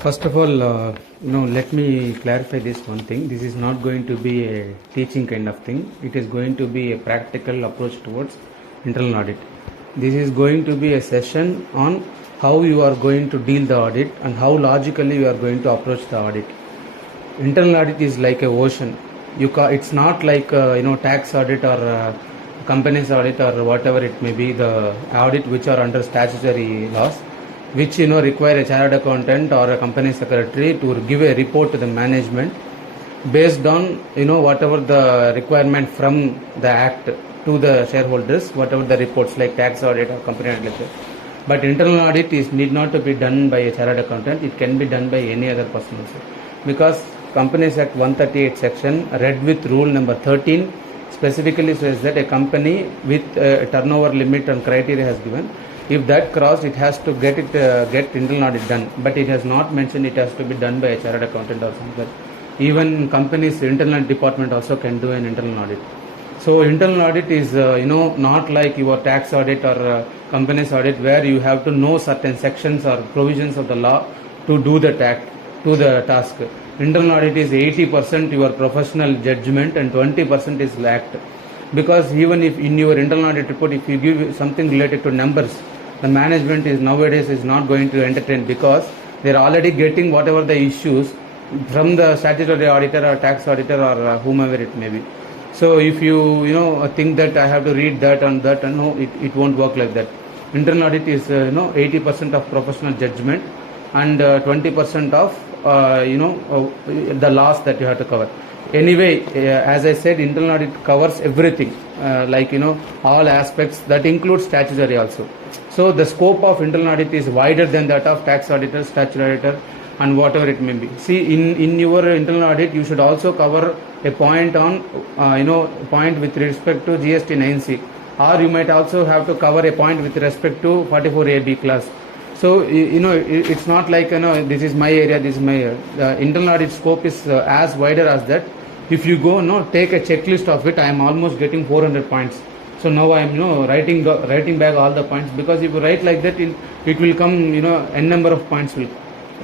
First of all, let me clarify this one thing. This is not going to be a teaching kind of thing. It is going to be a practical approach towards internal audit. This is going to be a session on how you are going to deal the audit and how logically you are going to approach the audit. Internal audit is like a ocean. It's not like tax audit or companies audit or whatever it may be, the audit which are under statutory laws, which require a chartered accountant or a company secretary to give a report to the management based on whatever the requirement from the act to the shareholders, whatever the reports like tax audit or company audit like that. But internal audit need not to be done by a chartered accountant. It can be done by any other person also, because Companies Act 138 section read with rule number 13 specifically says that a company with a turnover limit and criteria has given. If that crossed, it has to get internal audit done. But it has not mentioned it has to be done by a chartered accountant or something. Even companies' internal department also can do an internal audit. So internal audit is not like your tax audit or companies audit where you have to know certain sections or provisions of the law to do the task. Internal audit is 80% your professional judgment and 20% is act. Because even if in your internal audit report, if you give something related to numbers, the management is nowadays is not going to entertain, because they are already getting whatever the issues from the statutory auditor or tax auditor or whomever it may be. So if you think that I have to read that and that, and no, it won't work like that. Internal audit is 80% of professional judgment and 20% of the loss that you have to cover. Anyway, as I said, internal audit covers everything, all aspects. That includes statutory also. So the scope of internal audit is wider than that of tax auditor, statutory auditor, and whatever it may be. See, in your internal audit, you should also cover a point on point with respect to GST 9C, or you might also have to cover a point with respect to 44AB class. So it's not like this is my area, this is my area. The internal audit scope is as wider as that. If you go take a checklist of it, I am almost getting 400 points. So now I am writing back all the points, because if you write like that, it will come n number of points will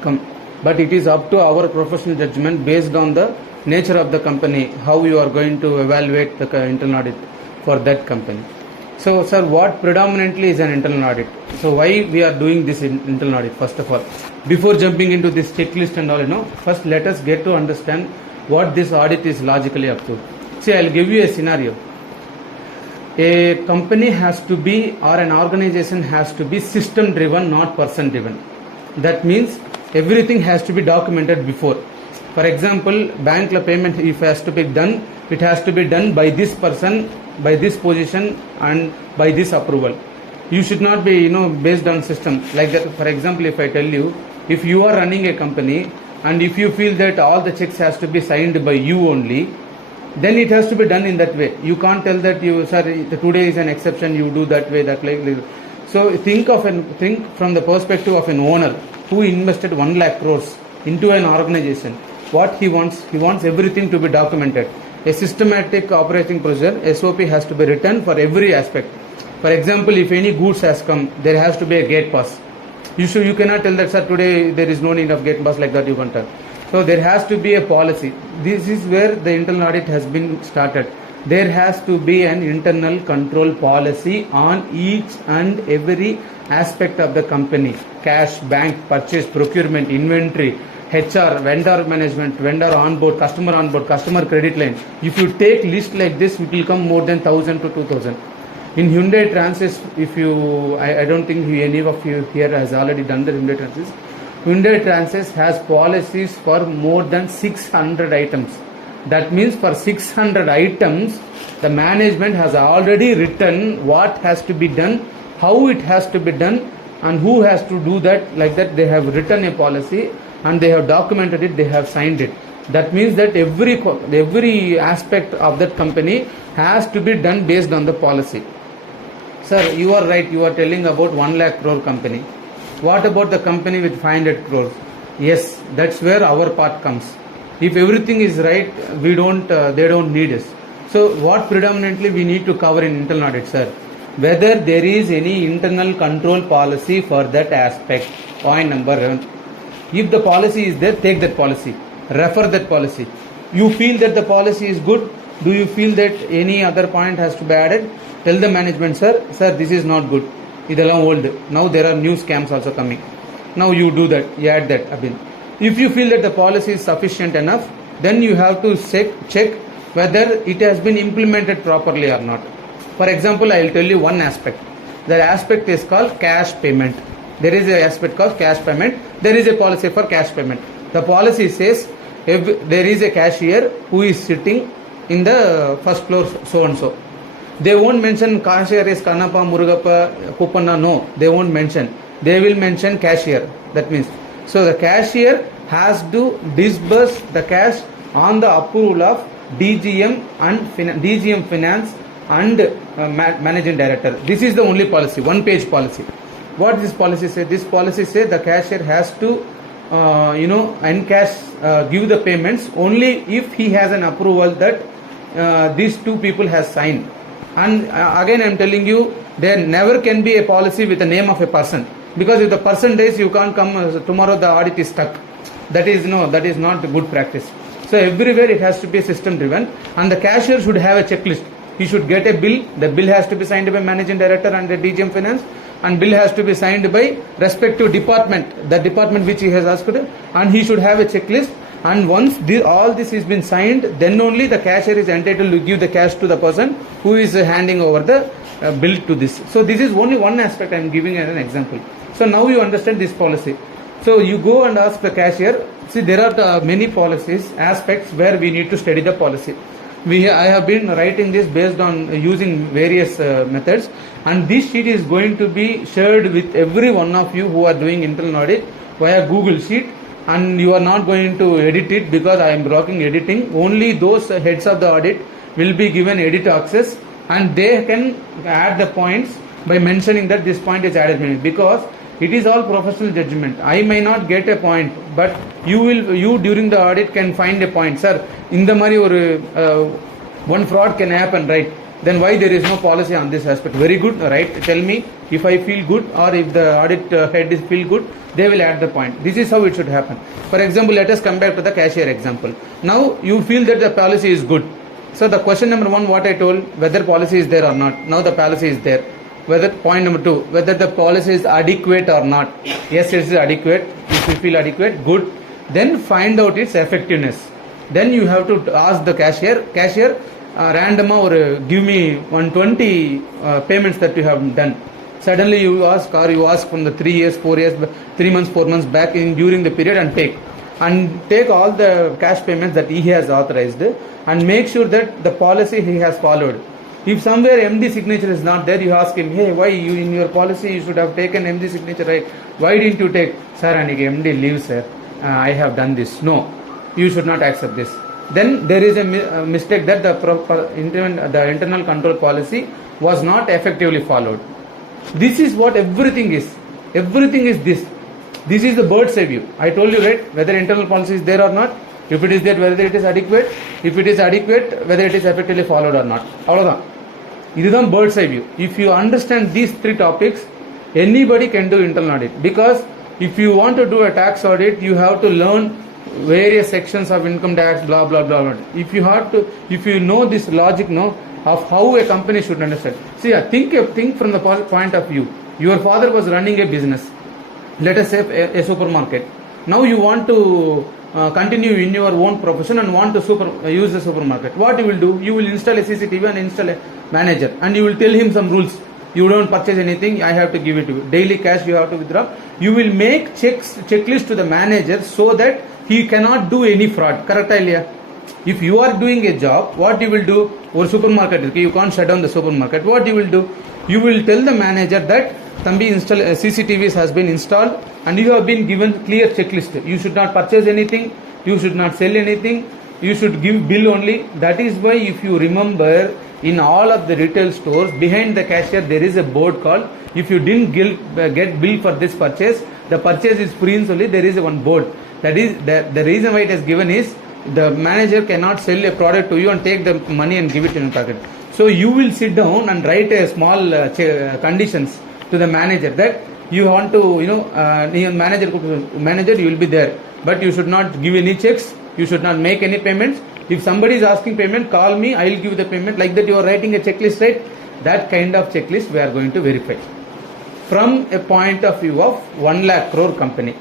come. But it is up to our professional judgment based on the nature of the company, how you are going to evaluate the internal audit for that company. So, sir, what predominantly is an internal audit? So, why we are doing this internal audit? First of all, before jumping into this checklist and all, first let us get to understand what this audit is logically up to. See, I will give you a scenario. A company has to be, or an organization has to be system driven, not person driven. That means everything has to be documented before. For example, bank payment, if has to be done, it has to be done by this person, by this position, and by this approval. You should not be based on system like that. For example, if I tell you, if you are running a company and if you feel that all the checks has to be signed by you only, then it has to be done in that way. You can't tell that today is an exception, you do that way, that like. So think from the perspective of an owner who invested 1 lakh crores into an organization. What he wants everything to be documented. A systematic operating procedure, SOP, has to be written for every aspect. For example, if any goods has come, there has to be a gate pass. You cannot tell that, sir, today there is no need of gate pass, like that you can't tell. So there has to be a policy. This is where the internal audit has been started. There has to be an internal control policy on each and every aspect of the company. Cash, bank, purchase, procurement, inventory, HR, vendor management, vendor onboard, customer credit line. If you take list like this, it will come more than 1,000 to 2,000. In Hyundai Transys, I don't think any of you here has already done the Hyundai Transys. Hyundai Transys has policies for more than 600 items. That means for 600 items, the management has already written what has to be done, how it has to be done, and who has to do that. Like that, they have written a policy and they have documented it, they have signed it. That means that every aspect of that company has to be done based on the policy. Sir, you are right, you are telling about 1 lakh crore company. What about the company with 500 crores? Yes, that's where our part comes. If everything is right, they don't need us. So what predominantly we need to cover in internal audit, sir? Whether there is any internal control policy for that aspect. Point number 1. If the policy is there, take that policy, refer that policy. You feel that the policy is good, do you feel that any other point has to be added? Tell the management, sir, this is not good. Idella old. Now there are new scams also coming. Now you do that, you add that. If you feel that the policy is sufficient enough, then you have to check whether it has been implemented properly or not. For example, I will tell you one aspect. The aspect is called cash payment. There is an aspect called cash payment. There is a policy for cash payment. The policy says if there is a cashier who is sitting in the first floor so and so. They won't mention cashier is Kanapa, Murugappa, Kupanna. No, they won't mention. They will mention cashier. That means, so the cashier has to disburse the cash on the approval of DGM and DGM Finance and Managing Director. This is the only policy, one page policy. What this policy say? This policy say the cashier has to encash, give the payments only if he has an approval that these two people has signed. And again I am telling you, there never can be a policy with the name of a person, because if the person dies, you can't come tomorrow the audit is stuck. That is not good practice. So everywhere it has to be system driven, and the cashier should have a checklist. He should get a bill. The bill has to be signed by Managing Director and the DGM Finance, and bill has to be signed by respective department, the department which he has asked, and he should have a checklist. And once all this has been signed, then only the cashier is entitled to give the cash to the person who is handing over the bill to this. So this is only one aspect I am giving as an example. So now you understand this policy. So you go and ask the cashier. See, there are many policies, aspects where we need to study the policy. I have been writing this based on using various methods, and this sheet is going to be shared with every one of you who are doing internal audit via Google Sheet, and you are not going to edit it because I am blocking editing. Only those heads of the audit will be given edit access, and they can add the points by mentioning that this point is added, because it is all professional judgment. I may not get a point, but you during the audit can find a point. Sir, in the mari or one fraud can happen, right? Then why there is no policy on this aspect? Very good, right? Tell me if I feel good, or if the audit head is feel good, they will add the point. This is how it should happen. For example, let us come back to the cashier example. Now you feel that the policy is good. So the question number one, what I told, whether policy is there or not. Now the policy is there. Whether point number two, whether the policy is adequate or not. Yes, it is adequate. If you feel adequate, good. Then find out its effectiveness. Then you have to ask the cashier, random or give me 120 payments that you have done. Suddenly you ask from the 3 years, 4 years, 3 months, 4 months back during the period, and take all the cash payments that he has authorized, and make sure that the policy he has followed. If somewhere MD signature is not there, you ask him, hey, why you in your policy you should have taken MD signature, right? Why didn't you take? Sir, MD leave, sir. I have done this. No, you should not accept this. Then there is a mistake that the internal control policy was not effectively followed. This is what everything is. Everything is this. This is the bird's eye view. I told you, right, whether internal policy is there or not. If it is there, whether it is adequate. If it is adequate, whether it is effectively followed or not. This is the bird's eye view. If you understand these three topics, anybody can do internal audit. Because if you want to do a tax audit, you have to learn various sections of income tax, blah blah blah. If you know this logic, of how a company should understand. See, think from the point of view. Your father was running a business. Let us say a supermarket. Now you want to continue in your own profession and want to use the supermarket. What you will do? You will install a CCTV and install a manager, and you will tell him some rules. You don't purchase anything, I have to give it to you. Daily cash you have to withdraw. You will make checklist to the manager so that he cannot do any fraud. Correct idea? If you are doing a job, what you will do? Or supermarket, you can't shut down the supermarket. What you will do? You will tell the manager that CCTVs has been installed, and you have been given clear checklist. You should not purchase anything. You should not sell anything. You should give bill only. That is why, if you remember, in all of the retail stores, behind the cashier there is a board called, if you didn't get bill for this purchase, the purchase is free only. There is one board. That is the reason why it is given is the manager cannot sell a product to you and take the money and give it in your pocket. So you will sit down and write a small conditions to the manager that You want to, manager, you will be there, but you should not give any checks, you should not make any payments. If somebody is asking payment, call me, I will give the payment. Like that you are writing a checklist, right? That kind of checklist we are going to verify from a point of view of 1 lakh crore company.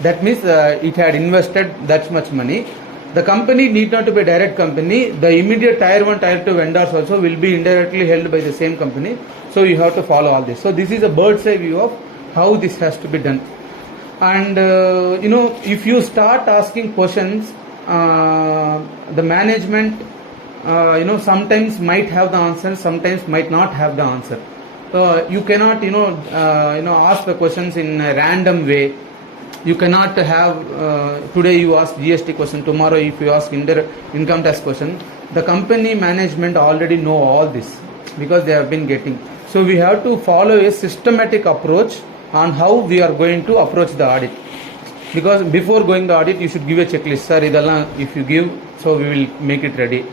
That means it had invested that much money. The company need not to be a direct company. The immediate tier 1, tier 2 vendors also will be indirectly held by the same company. So you have to follow all this. So this is a bird's eye view of how this has to be done. And if you start asking questions, the management sometimes might have the answer, sometimes might not have the answer. You cannot ask the questions in a random way. You cannot have today you ask GST question, tomorrow if you ask income tax question. The company management already know all this because they have been getting. So we have to follow a systematic approach on how we are going to approach the audit. Because before going the audit, you should give a checklist. Sir, idalla if you give, so we will make it ready.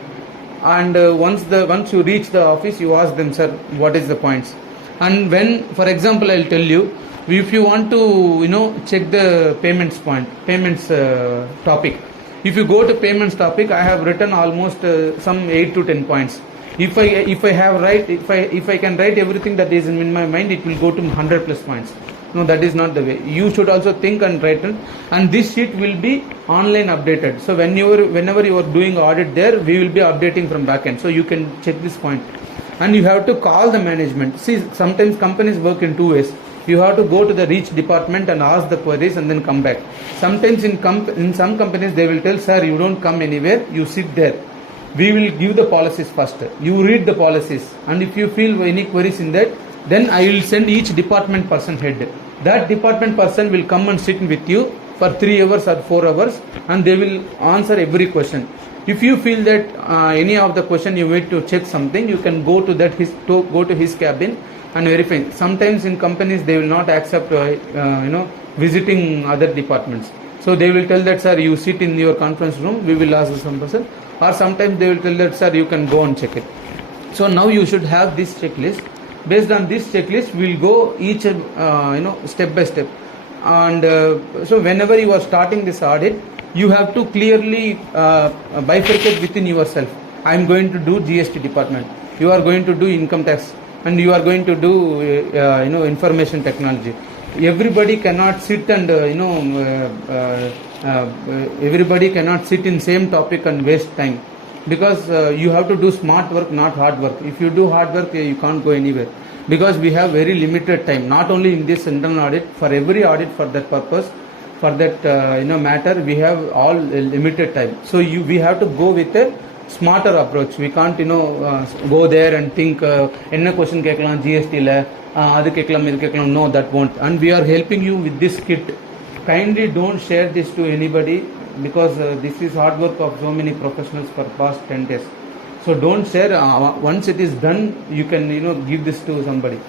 And once you reach the office, you ask them, sir, what is the points? And when, for example, I will tell you, if you want to check the payments topic, if you go to payments topic, I have written almost some 8 to 10 points. If I can write everything that is in my mind, it will go to 100 plus points. No, that is not the way. You should also think and write it. And this sheet will be online updated. So whenever you are doing audit there, we will be updating from backend. So you can check this point. And you have to call the management. See, sometimes companies work in 2 ways. You have to go to the reach department and ask the queries and then come back. Sometimes in some companies they will tell, sir, you don't come anywhere, you sit there. We will give the policies first. You read the policies, and if you feel any queries in that, then I will send each department person head. That department person will come and sit with you for 3 hours or 4 hours, and they will answer every question. If you feel that any of the question you need to check something, you can go to his cabin and verify. Sometimes in companies they will not accept visiting other departments. So they will tell that, sir, you sit in your conference room, we will ask some person. Or sometimes they will tell that, sir, you can go and check it. So now you should have this checklist. Based on this checklist, we will go each step by step. And so whenever you are starting this audit, you have to clearly bifurcate within yourself. I am going to do GST department. You are going to do income tax, and you are going to do information technology. Everybody cannot sit and everybody cannot sit in same topic and waste time, because you have to do smart work, not hard work. If you do hard work, you can't go anywhere, because we have very limited time. Not only in this internal audit, for every audit for that purpose, for that matter, we have all limited time. So we have to go with a smarter approach. We can't go there and think enna question kekkalam GST la adu kekkalam idu kekkalam. No, that won't. And we are helping you with this kit. Kindly don't share this to anybody, because this is hard work of so many professionals for past 10 days. So don't share. Once it is done, you can give this to somebody.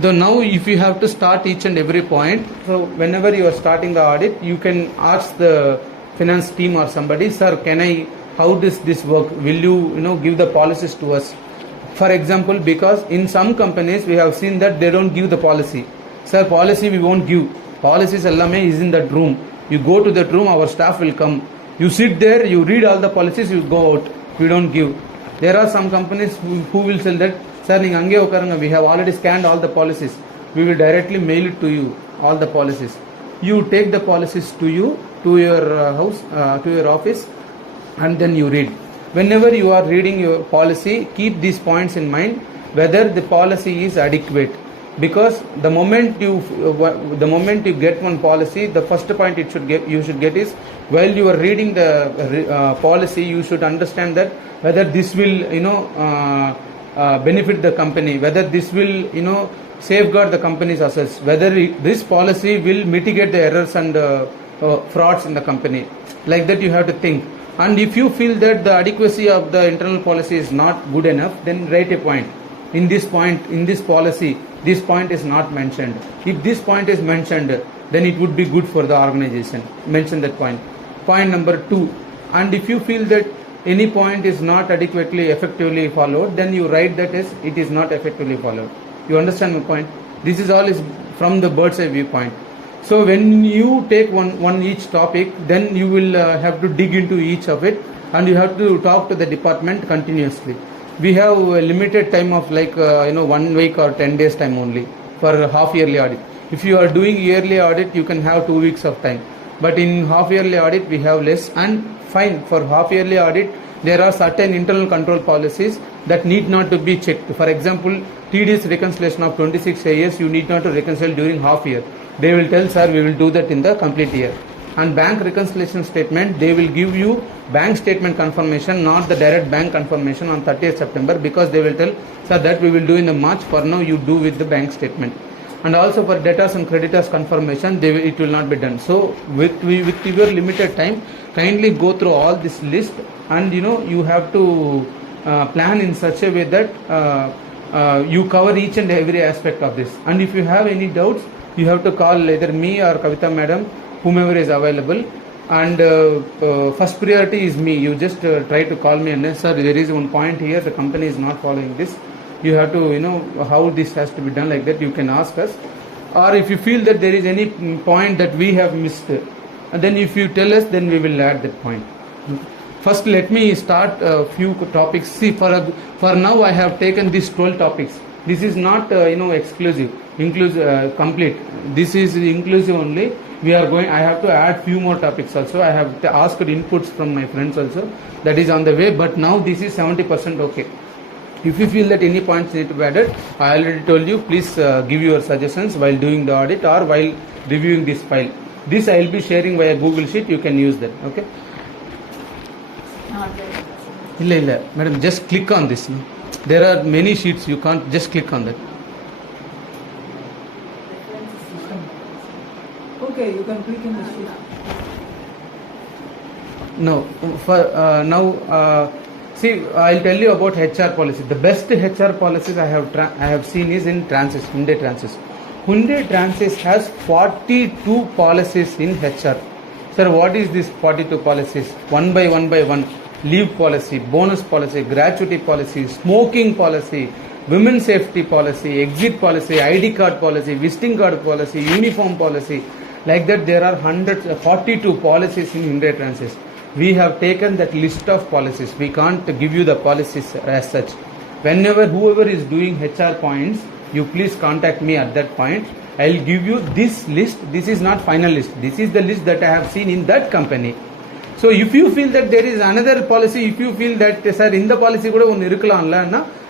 So now if you have to start each and every point, so whenever you are starting the audit, you can ask the finance team or somebody, sir, how does this work? Will you give the policies to us? For example, because in some companies we have seen that they don't give the policy. Sir, policy we won't give. Policies allame is in that room. You go to that room, our staff will come. You sit there, you read all the policies, you go out. We don't give. There are some companies who will say that, sir, we have already scanned all the policies. We will directly mail it to you, all the policies. You take the policies to your house, to your office, and then you read. Whenever you are reading your policy, keep these points in mind, whether the policy is adequate. Because the moment you get one policy, the first point you should get is, while you are reading the policy, you should understand that whether this will benefit the company, whether this will safeguard the company's assets, whether this policy will mitigate the errors and frauds in the company. Like that you have to think. And if you feel that the adequacy of the internal policy is not good enough, then write a point. In this policy, this point is not mentioned. If this point is mentioned, then it would be good for the organization. Mention that point. Point number 2. And if you feel that any point is not adequately, effectively followed, then you write that as it is not effectively followed. You understand my point? This is all is from the bird's eye viewpoint. So when you take one each topic, then you will have to dig into each of it, and you have to talk to the department continuously. We have a limited time of 1 week or 10 days time only for half yearly audit. If you are doing yearly audit, you can have 2 weeks of time. But in half yearly audit, we have less. And fine, for half yearly audit, there are certain internal control policies that need not to be checked. For example, TDS reconciliation of 26 years, you need not to reconcile during half year. They will tell, sir, we will do that in the complete year. And bank reconciliation statement, they will give you bank statement confirmation, not the direct bank confirmation on 30th September, because they will tell, sir, that we will do in the March. For now, you do with the bank statement. And also for debtors and creditors confirmation, it will not be done. So with your limited time, kindly go through all this list, and you have to plan in such a way that you cover each and every aspect of this. And if you have any doubts, you have to call either me or Kavita madam, whomever is available. And first priority is me. You just try to call me and say, sir, there is one point here, the company is not following this. You have to, how this has to be done, like that. You can ask us. Or if you feel that there is any point that we have missed, and then if you tell us, then we will add that point. First, let me start a few topics. See, for now, I have taken these 12 topics. This is not, exclusive, inclusive, complete. This is inclusive only. I have to add few more topics also. I have asked inputs from my friends also. That is on the way. But now this is 70% okay. If you feel that any points need to be added, I already told you, please give your suggestions while doing the audit or while reviewing this file. This I will be sharing via Google Sheet. You can use that. Okay. Illa, madam, just click on this. There are many sheets. You can't just click on that. Okay, you can click in the sheet. No, for now. See, I'll tell you about HR policy. The best HR policies I have seen is in Transys, Hyundai Transys. Hyundai Transys has 42 policies in HR. Sir, what is this 42 policies? One by one. Leave policy, bonus policy, gratuity policy, smoking policy, women safety policy, exit policy, ID card policy, visiting card policy, uniform policy. Like that, there are 42 policies in Hyundai Transys. We have taken that list of policies. We can't give you the policies as such. Whenever whoever is doing HR points, you please contact me at that point. I'll give you this list. This is not final list. This is the list that I have seen in that company. So if you feel that there is another policy, if you feel that, sir, in the policy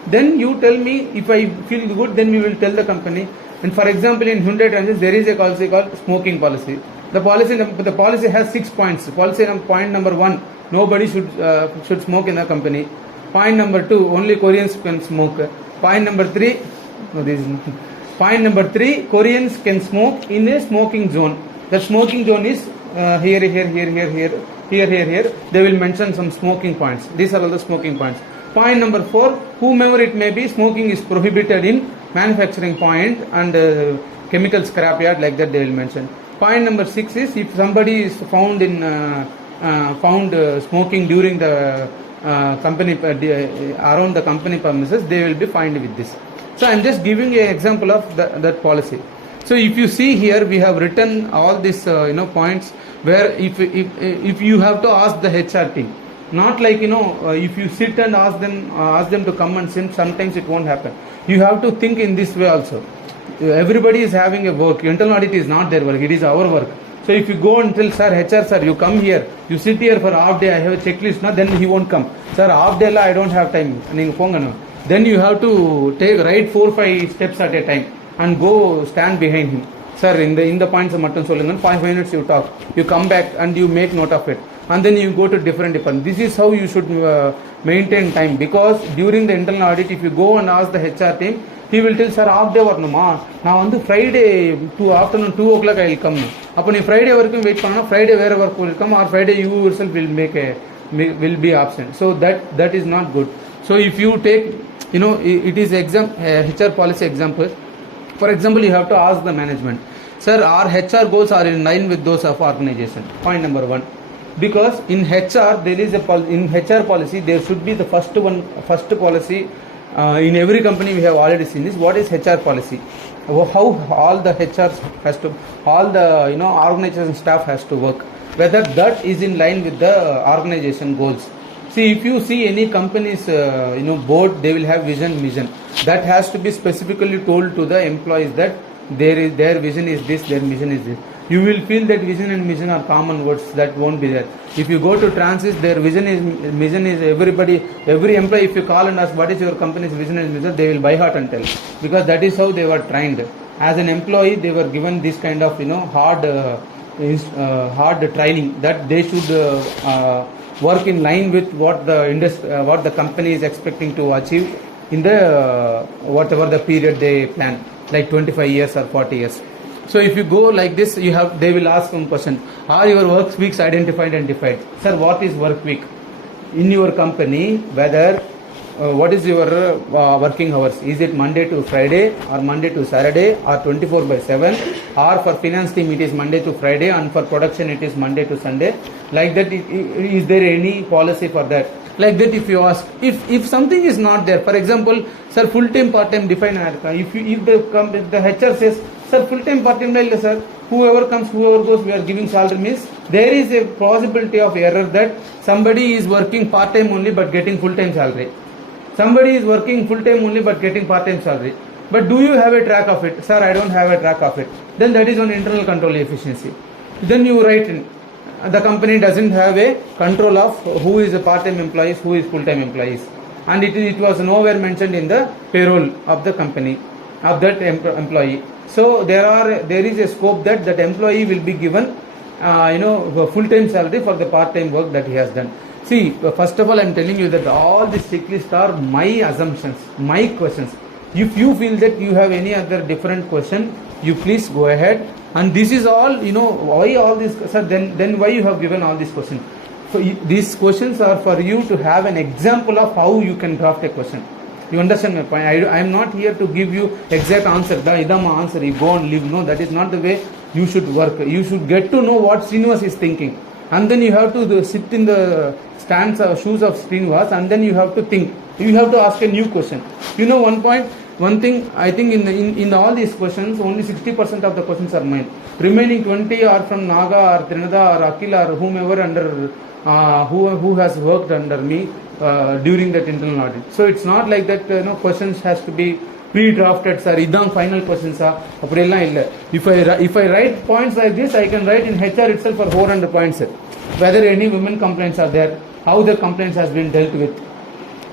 then you tell me. If I feel good, then we will tell the company. And for example, in Hyundai Transys, there is a policy called smoking policy. The policy has 6 points. Point number 1, nobody should smoke in the company. Point number 2, only Koreans can smoke. Point number 3, Koreans can smoke in a smoking zone. The smoking zone is here. They will mention some smoking points. These are all the smoking points. Point number 4, whomever it may be, smoking is prohibited in manufacturing point and chemical scrapyard, like that they will mention. Point number 6 is, if somebody is found smoking during the company around the company premises, they will be fined with this. So I am just giving an example of that policy. So if you see here, we have written all these points where if you have to ask the HR team, not like if you sit and ask them to come and sing, sometimes it won't happen. You have to think in this way also. Everybody is having a work. Internal audit is not their work, it is our work. So if you go and tell, sir, HR sir, you come here, you sit here for half day, I have a checklist, then he won't come. Sir, half day I don't have time. Then you have to write 4-5 steps at a time and go stand behind him. Sir, in the points of mattum solunga, 5 minutes you talk. You come back and you make note of it. And then you go to different departments. This is how you should maintain time, because during the internal audit, if you go and ask the HR team, he will tell, sir, half day varnuma. Now on the Friday, afternoon 2 o'clock I will come. Upon Friday working wait panna, Friday where work will come, or Friday you yourself will be absent. So that is not good. So if you take, it is HR policy example. For example, you have to ask the management, sir, our HR goals are in line with those of organization. Point number 1. Because in HR, in HR policy, there should be the first policy. In every company we have already seen this. What is HR policy? how all the HRs has to, all the organization staff has to work, whether that is in line with the organization goals. See, if you see any company's board, they will have vision, mission. That has to be specifically told to the employees that their vision is this, their mission is this. You will feel that vision and mission are common words, that won't be there. If you go to Transit, their vision is, mission is every employee, if you call and ask what is your company's vision and mission, they will by heart and tell, because that is how they were trained. As an employee, they were given this kind of hard training, that they should work in line with what the company is expecting to achieve in the whatever the period they plan, like 25 years or 40 years. So if you go like this, they will ask one question: are your work weeks identified? Sir, what is work week in your company? Whether what is your working hours? Is it Monday to Friday or Monday to Saturday or 24/7? Or for finance team it is Monday to Friday, and for production it is Monday to Sunday? Like that, is there any policy for that? Like that, if you ask, if something is not there, for example, sir, full time, part time, define. If the HR says, sir, full time, part time, sir, whoever comes, whoever goes, we are giving salary, means there is a possibility of error that somebody is working part time only but getting full time salary. Somebody is working full time only but getting part time salary. But do you have a track of it? Sir, I don't have a track of it. Then that is on internal control efficiency. Then you write in, the company doesn't have a control of who is a part-time employees, who is full-time employees, and it was nowhere mentioned in the payroll of the company of that employee. So there is a scope that employee will be given full-time salary for the part-time work that he has done. See, first of all, I am telling you that all these checklists are my assumptions, my questions. If you feel that you have any other different question, you please go ahead. And this is all, why all this, sir, then why you have given all these questions? So these questions are for you to have an example of how you can draft a question. You understand my point? I am not here to give you exact answer, the idama answer, you go and leave. No, that is not the way you should work. You should get to know what Srinivas is thinking. And then you have to sit in the stands or shoes of Srinivas, and then you have to think. You have to ask a new question. One thing, I think in all these questions, only 60% of the questions are mine. Remaining 20 are from Naga or Trinada or Akil or whomever under who has worked under me during that internal audit. So it's not like that. Questions has to be pre-drafted. Sir, idam final questions are. If I write points like this, I can write in HR itself for 400 points. Whether any women complaints are there, how the complaints has been dealt with,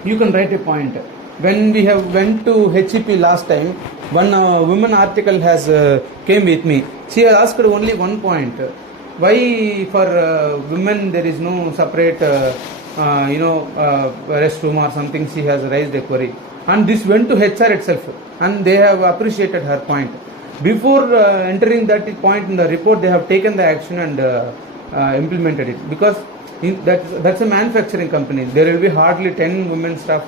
you can write a point. When we have went to HEP last time, one woman article has came with me. She has asked only one point: why for women there is no separate restroom or something? She has raised a query, and this went to HR itself, and they have appreciated her point. Before entering that point in the report, they have taken the action and implemented it, because that's a manufacturing company. There will be hardly 10 women staff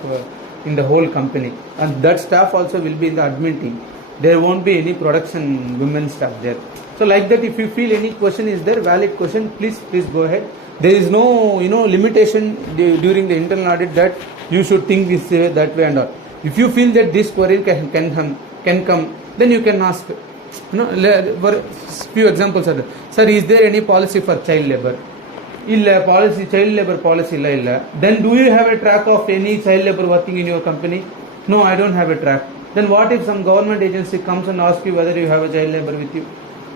in the whole company, and that staff also will be in the admin team. There won't be any production women staff there. So like that, if you feel any question is there, valid question, please go ahead. There is no limitation during the internal audit that you should think this way, that way and all. If you feel that this query can come, then you can ask. Few examples are there. Sir, is there any policy for child labor? Child labor policy illa. Then do you have a track of any child labor working in your company? No, I don't have a track. Then what if some government agency comes and asks you whether you have a child labor with you?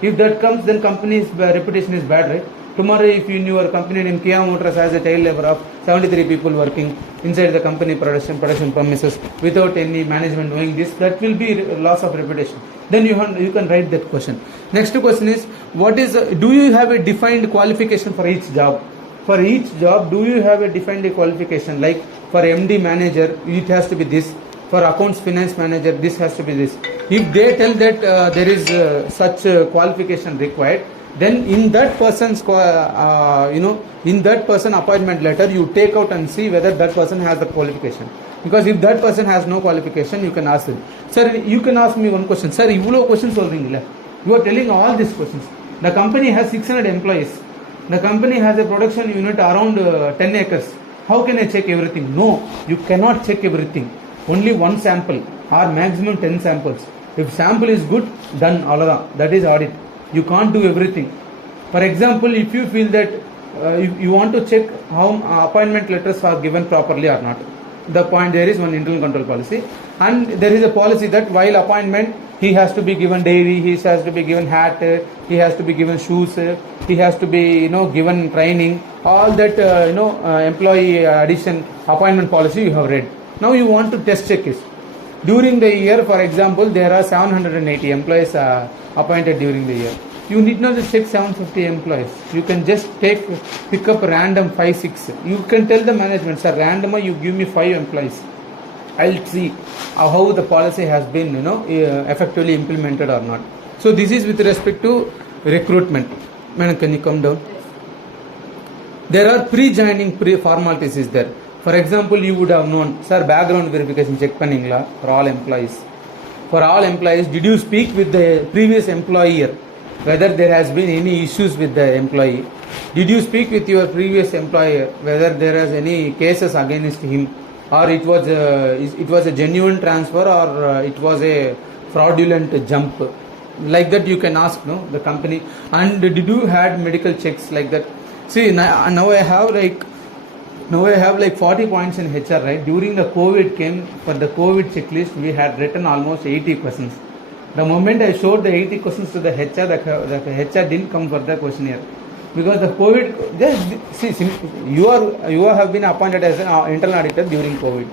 If that comes, then company's reputation is bad, right? Tomorrow, if in your company name Kia Motors has a child labor of 73 people working inside the company production premises without any management knowing this, that will be loss of reputation. Then you can write that question. Next question is, do you have a defined qualification for each job? For each job, do you have a defined qualification? Like for MD manager, it has to be this. For accounts finance manager, this has to be this. If they tell that there is such qualification required, then in that person's in that person appointment letter, you take out and see whether that person has the qualification. Because if that person has no qualification, you can ask them. Sir, you can ask me one question. Sir, ivlo questions solving. You are telling all these questions. The company has 600 employees. The company has a production unit around 10 acres. How can I check everything? No, you cannot check everything. Only one sample or maximum 10 samples. If sample is good, done, that is audit. You can't do everything. For example, if you feel that you want to check how appointment letters are given properly or not, the point there is one internal control policy, and there is a policy that while appointment he has to be given diary, he has to be given hat, he has to be given shoes, he has to be given training, all that employee addition appointment policy you have read. Now you want to test check it. During the year, for example, there are 780 employees appointed during the year. You need not just check 750 employees. You can just pick up random 5-6. You can tell the management, sir, randomly you give me 5 employees. I'll see how the policy has been effectively implemented or not. So this is with respect to recruitment. Madam, can you come down? There are pre-joining formalities is there. For example, you would have known, sir, background verification check panningla for all employees. For all employees, did you speak with the previous employer whether there has been any issues with the employee? Did you speak with your previous employer whether there is any cases against him, or it was a genuine transfer, or it was a fraudulent jump? Like that you can ask the company. And did you had medical checks like that? See, now I have like 40 points in HR, right? During the COVID came, for the COVID checklist, we had written almost 80 questions. The moment I showed the 80 questions to the HR, the HR didn't come for the questionnaire. Because the COVID, you have been appointed as an internal auditor during COVID.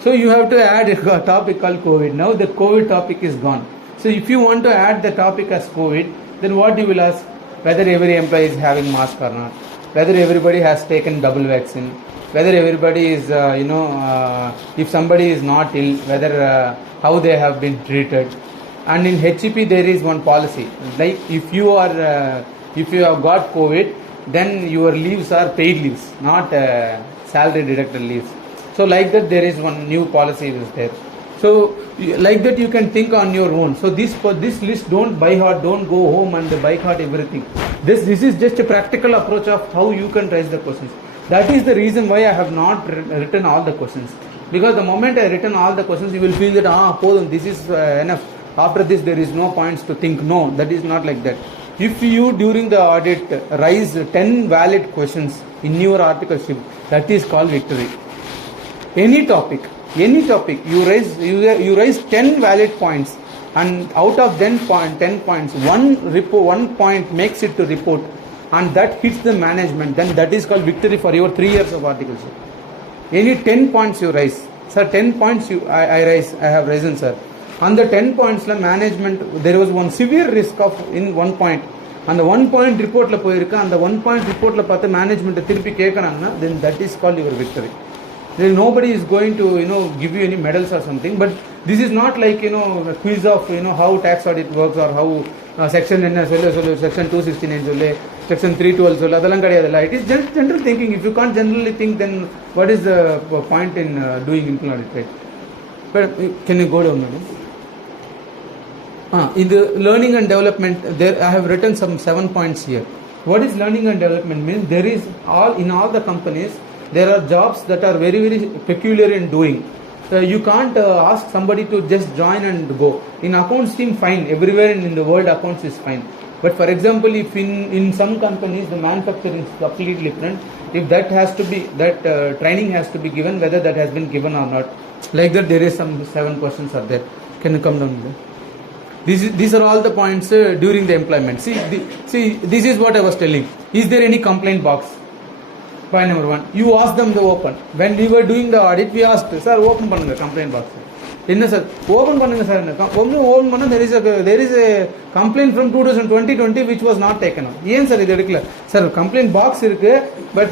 So you have to add a topic called COVID. Now the COVID topic is gone. So if you want to add the topic as COVID, then what you will ask? Whether every employee is having mask or not, whether everybody has taken double vaccine, whether everybody is, if somebody is not ill, whether how they have been treated. And in HEP there is one policy, like if you have got COVID, then your leaves are paid leaves, not salary deducted leaves. So like that there is one new policy is there. So like that you can think on your own. So this list don't by heart, don't go home and by heart everything. This is just a practical approach of how you can raise the questions. That is the reason why I have not written all the questions. Because the moment I written all the questions, you will feel that this is enough. After this there is no points to think. No, that is not like that. If you during the audit raise 10 valid questions in your articleship, that is called victory. Any topic you raise 10 valid points, and out of 10 points, one point makes it to report, and that hits the management, then that is called victory for your 3 years of articleship. Any 10 points you raise, sir, 10 points I have risen, sir. On the 10 points la management, there was one severe risk of in 1 point, and the 1 point report la poirukka, and the 1 point report la paatha management thiruppi kekranga, then that is called your victory. Then nobody is going to give you any medals or something, but this is not like a quiz of how tax audit works, or how section section 269 section 312 adalam kadiyadalla. It is just general thinking. If you can't generally think, then what is the point in doing internal audit, right? But can you go down, madam? In the learning and development, there I have written some 7 points here. What is learning and development means? There is in all the companies, there are jobs that are very, very peculiar in doing. You can't ask somebody to just join and go. In accounts team, fine. Everywhere in the world, accounts is fine. But for example, if in some companies the manufacturing is completely different, if that has to be, training has to be given, whether that has been given or not. Like that, there is some 7 questions are there. Can you come down there? These are all the points during the employment. See, this is what I was telling. Is there any complaint box? Point number 1. You ask them to open. When we were doing the audit, we asked, sir, open the complaint box. Sir, open sir. There is a complaint from 2020 which was not taken up. Yes, sir, sir, complaint box but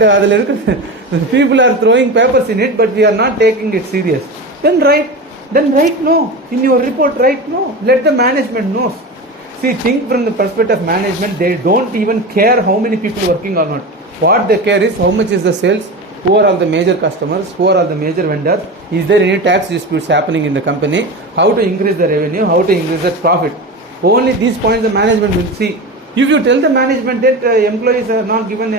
people are throwing papers in it, but we are not taking it serious. Then write no. In your report, write no. Let the management know. See, think from the perspective of management, they don't even care how many people working or not. What they care is how much is the sales, who are all the major customers, who are all the major vendors, is there any tax disputes happening in the company, how to increase the revenue, how to increase the profit. Only these points the management will see. If you tell the management that employees are not given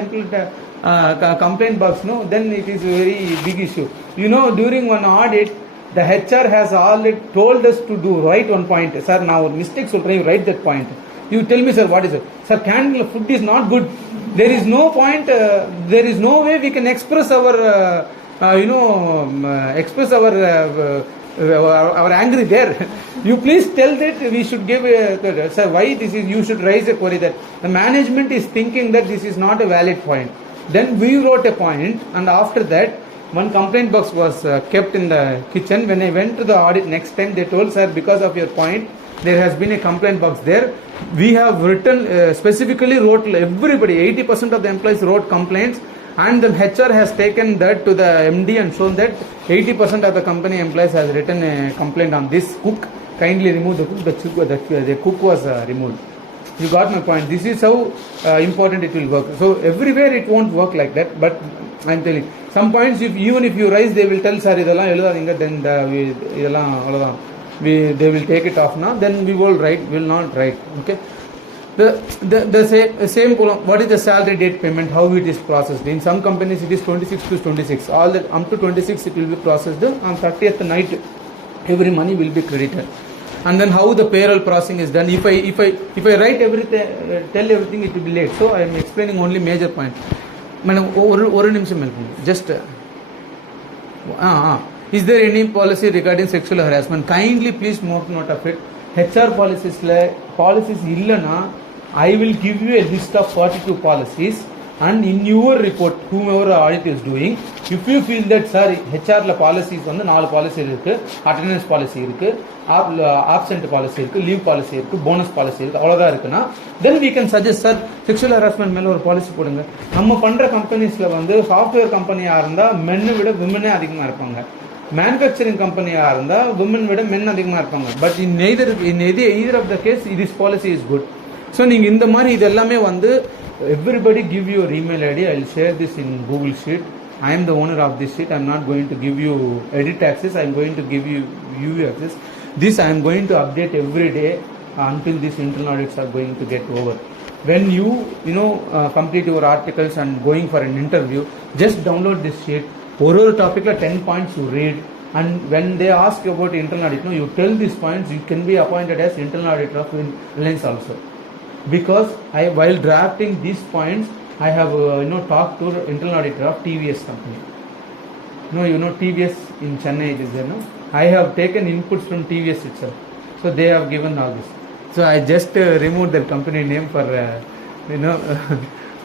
complaint box, no, then it is a very big issue. During one audit, The HR has already told us to do write one point. Sir, now mistakes will try you write that point. You tell me, sir, what is it? Sir, candle food is not good. There is no point. There is no way we can express our, express our angry there. You please tell that we should give, sir, why this is, you should raise a query that the management is thinking that this is not a valid point. Then we wrote a point, and after that, one complaint box was kept in the kitchen. When I went to the audit next time, they told, sir, because of your point, there has been a complaint box there. We have written, specifically wrote everybody, 80% of the employees wrote complaints, and the HR has taken that to the MD and shown that 80% of the company employees has written a complaint on this cook. Kindly remove the cook. The cook was removed. You got my point. This is how important it will work. So everywhere it won't work like that, but I am telling some points, even if you raise, they will tell, sir, then they will take it off now, then we will not write. Okay. The same column, what is the salary date payment, how it is processed. In some companies it is 26 to 26. All that up to 26 it will be processed. On 30th night, every money will be credited. And then how the payroll processing is done. If I write everything, tell everything, it will be late. So I am explaining only major point. Madam, one nimisham just. Is there any policy regarding sexual harassment? Kindly please make note of it. HR policies illana, I will give you a list of 42 policies, and in your report, whomever audit is doing, if you feel that, sir, HR la policies வந்து 4 policy இருக்கு, attendance policy இருக்கு, absent policy இருக்கு, leave policy இருக்கு, bonus policy இருக்கு, அவ்வளவுதான் இருக்குன்னா, then we can suggest, sir, sexual harassment மேல ஒரு policy போடுங்க. நம்ம பண்ற கம்பெனிஸ்ல வந்து சாஃப்ட்வேர் கம்பெனியா இருந்தா மென்னை விட விமனே அதிகமா இருப்பாங்க. மேனுஃபேக்சரிங் கம்பெனியா இருந்தா விமன் விட மென் அதிகமா இருப்பாங்க. But in either of the case, this policy is good. So நீங்க இந்த மாதிரி இது எல்லாமே வந்து everybody give your email ID. I will share this in Google Sheet. I am the owner of this sheet. I am not going to give you edit access. I am going to give you access. This I am going to update every day until these internal audits are going to get over. When you complete your articles and going for an interview, just download this sheet. ஒரு topic la 10 points you read, and when they ask you about internal audit, you tell these points. You can be appointed as internal auditor of Reliance also. Because while drafting these points, I have talked to the internal auditor of TVS company. TVS in Chennai it is there. I have taken inputs from TVS itself, so they have given all this. So I just removed their company name for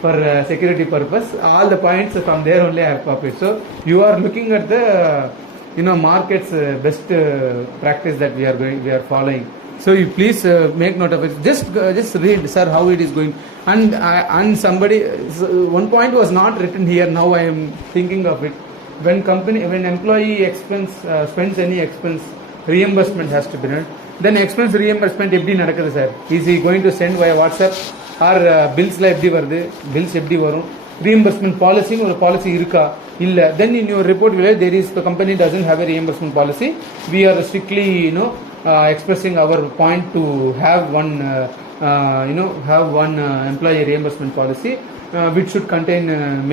for security purpose. All the points from there only I have copied. So you are looking at the market's best practice that we are following. So you please make note of it. Just read, sir, how it is going. And somebody, one point was not written here. Now I am thinking of it. When employee spends any expense, reimbursement has to be done. Then expense reimbursement எப்படி நடக்குது sir? Is he going to send via WhatsApp or bills la எப்படி வருது? Bills எப்படி வரும்? Reimbursement policy ஒரு policy இருக்கா? இல்ல. Then in your report the company doesn't have a reimbursement policy. We are strictly expressing our point to have one employee reimbursement policy which should contain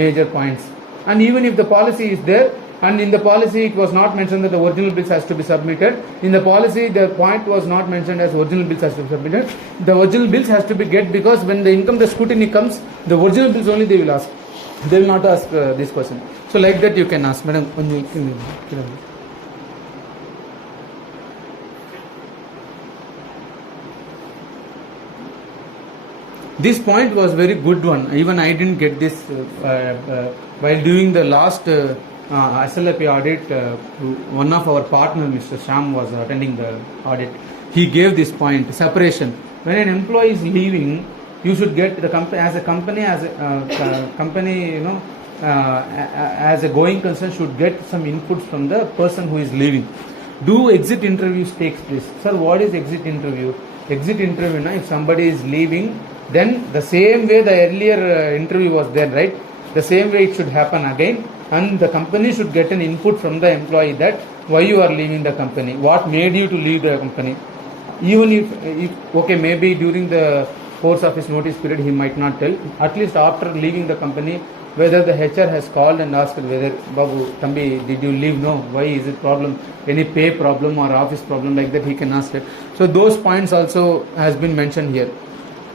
major points. And even if the policy is there, and in the policy it was not mentioned that the original bills has to be submitted. In the policy the point was not mentioned as original bills has to be submitted. The original bills has to be get, because when the scrutiny comes, the original bills only they will ask. They will not ask this question. So like that you can ask, madam. This point was very good one. Even I didn't get this while doing the last SLP audit. One of our partner, Mr. Sham, was attending the audit. He gave this point, separation. When an employee is leaving, you should get the company as a company, as a going concern, should get some inputs from the person who is leaving. Do exit interviews takes place? Sir, what is exit interview? Exit interview, if somebody is leaving, then the same way the earlier interview was there, right? The same way it should happen again, and the company should get an input from the employee that why you are leaving the company, what made you to leave the company. Even if okay, maybe during the course of his notice period he might not tell. At least after leaving the company, whether the HR has called and asked whether, Babu, Tambi, did you leave? No. Why is it problem? Any pay problem or office problem, like that he can ask it. So those points also has been mentioned here.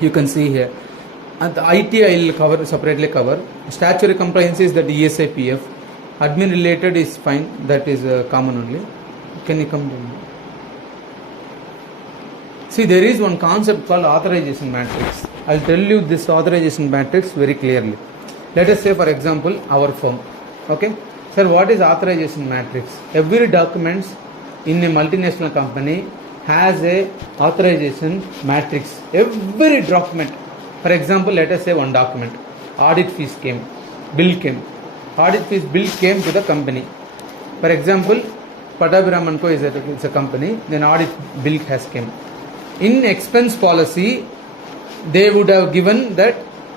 You can see here. And the IT I will separately cover. Statutory compliance is that ESI PF. Admin related is fine. That is common only. Can you come down? See, there is one concept called authorization matrix. I'll tell you this authorization matrix very clearly. Let us say, for example, our firm. Okay, sir, what is authorization matrix? Every documents in a multinational company has a authorization matrix. Every document. For example, let us say one document. Audit fees came, bill came. Audit fees bill came to the company. For example, Pattabhiram & Co is a company. Then audit bill has came. In expense policy, they would have given that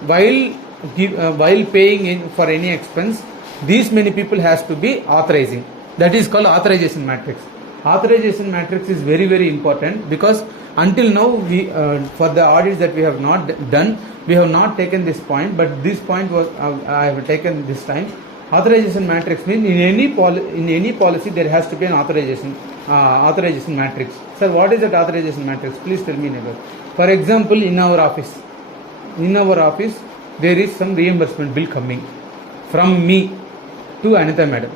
while paying in for any expense, these many people has to be authorizing. That is called authorization matrix. Authorization matrix is very, very important because until now we for the audits that we have not done, we have not taken this point, but this point was I have taken this time. Authorization matrix means in any policy there has to be an authorization matrix. Sir, what is that authorization matrix? Please tell me, neighbor. For example, in our office there is some reimbursement bill coming from me to Anita madam.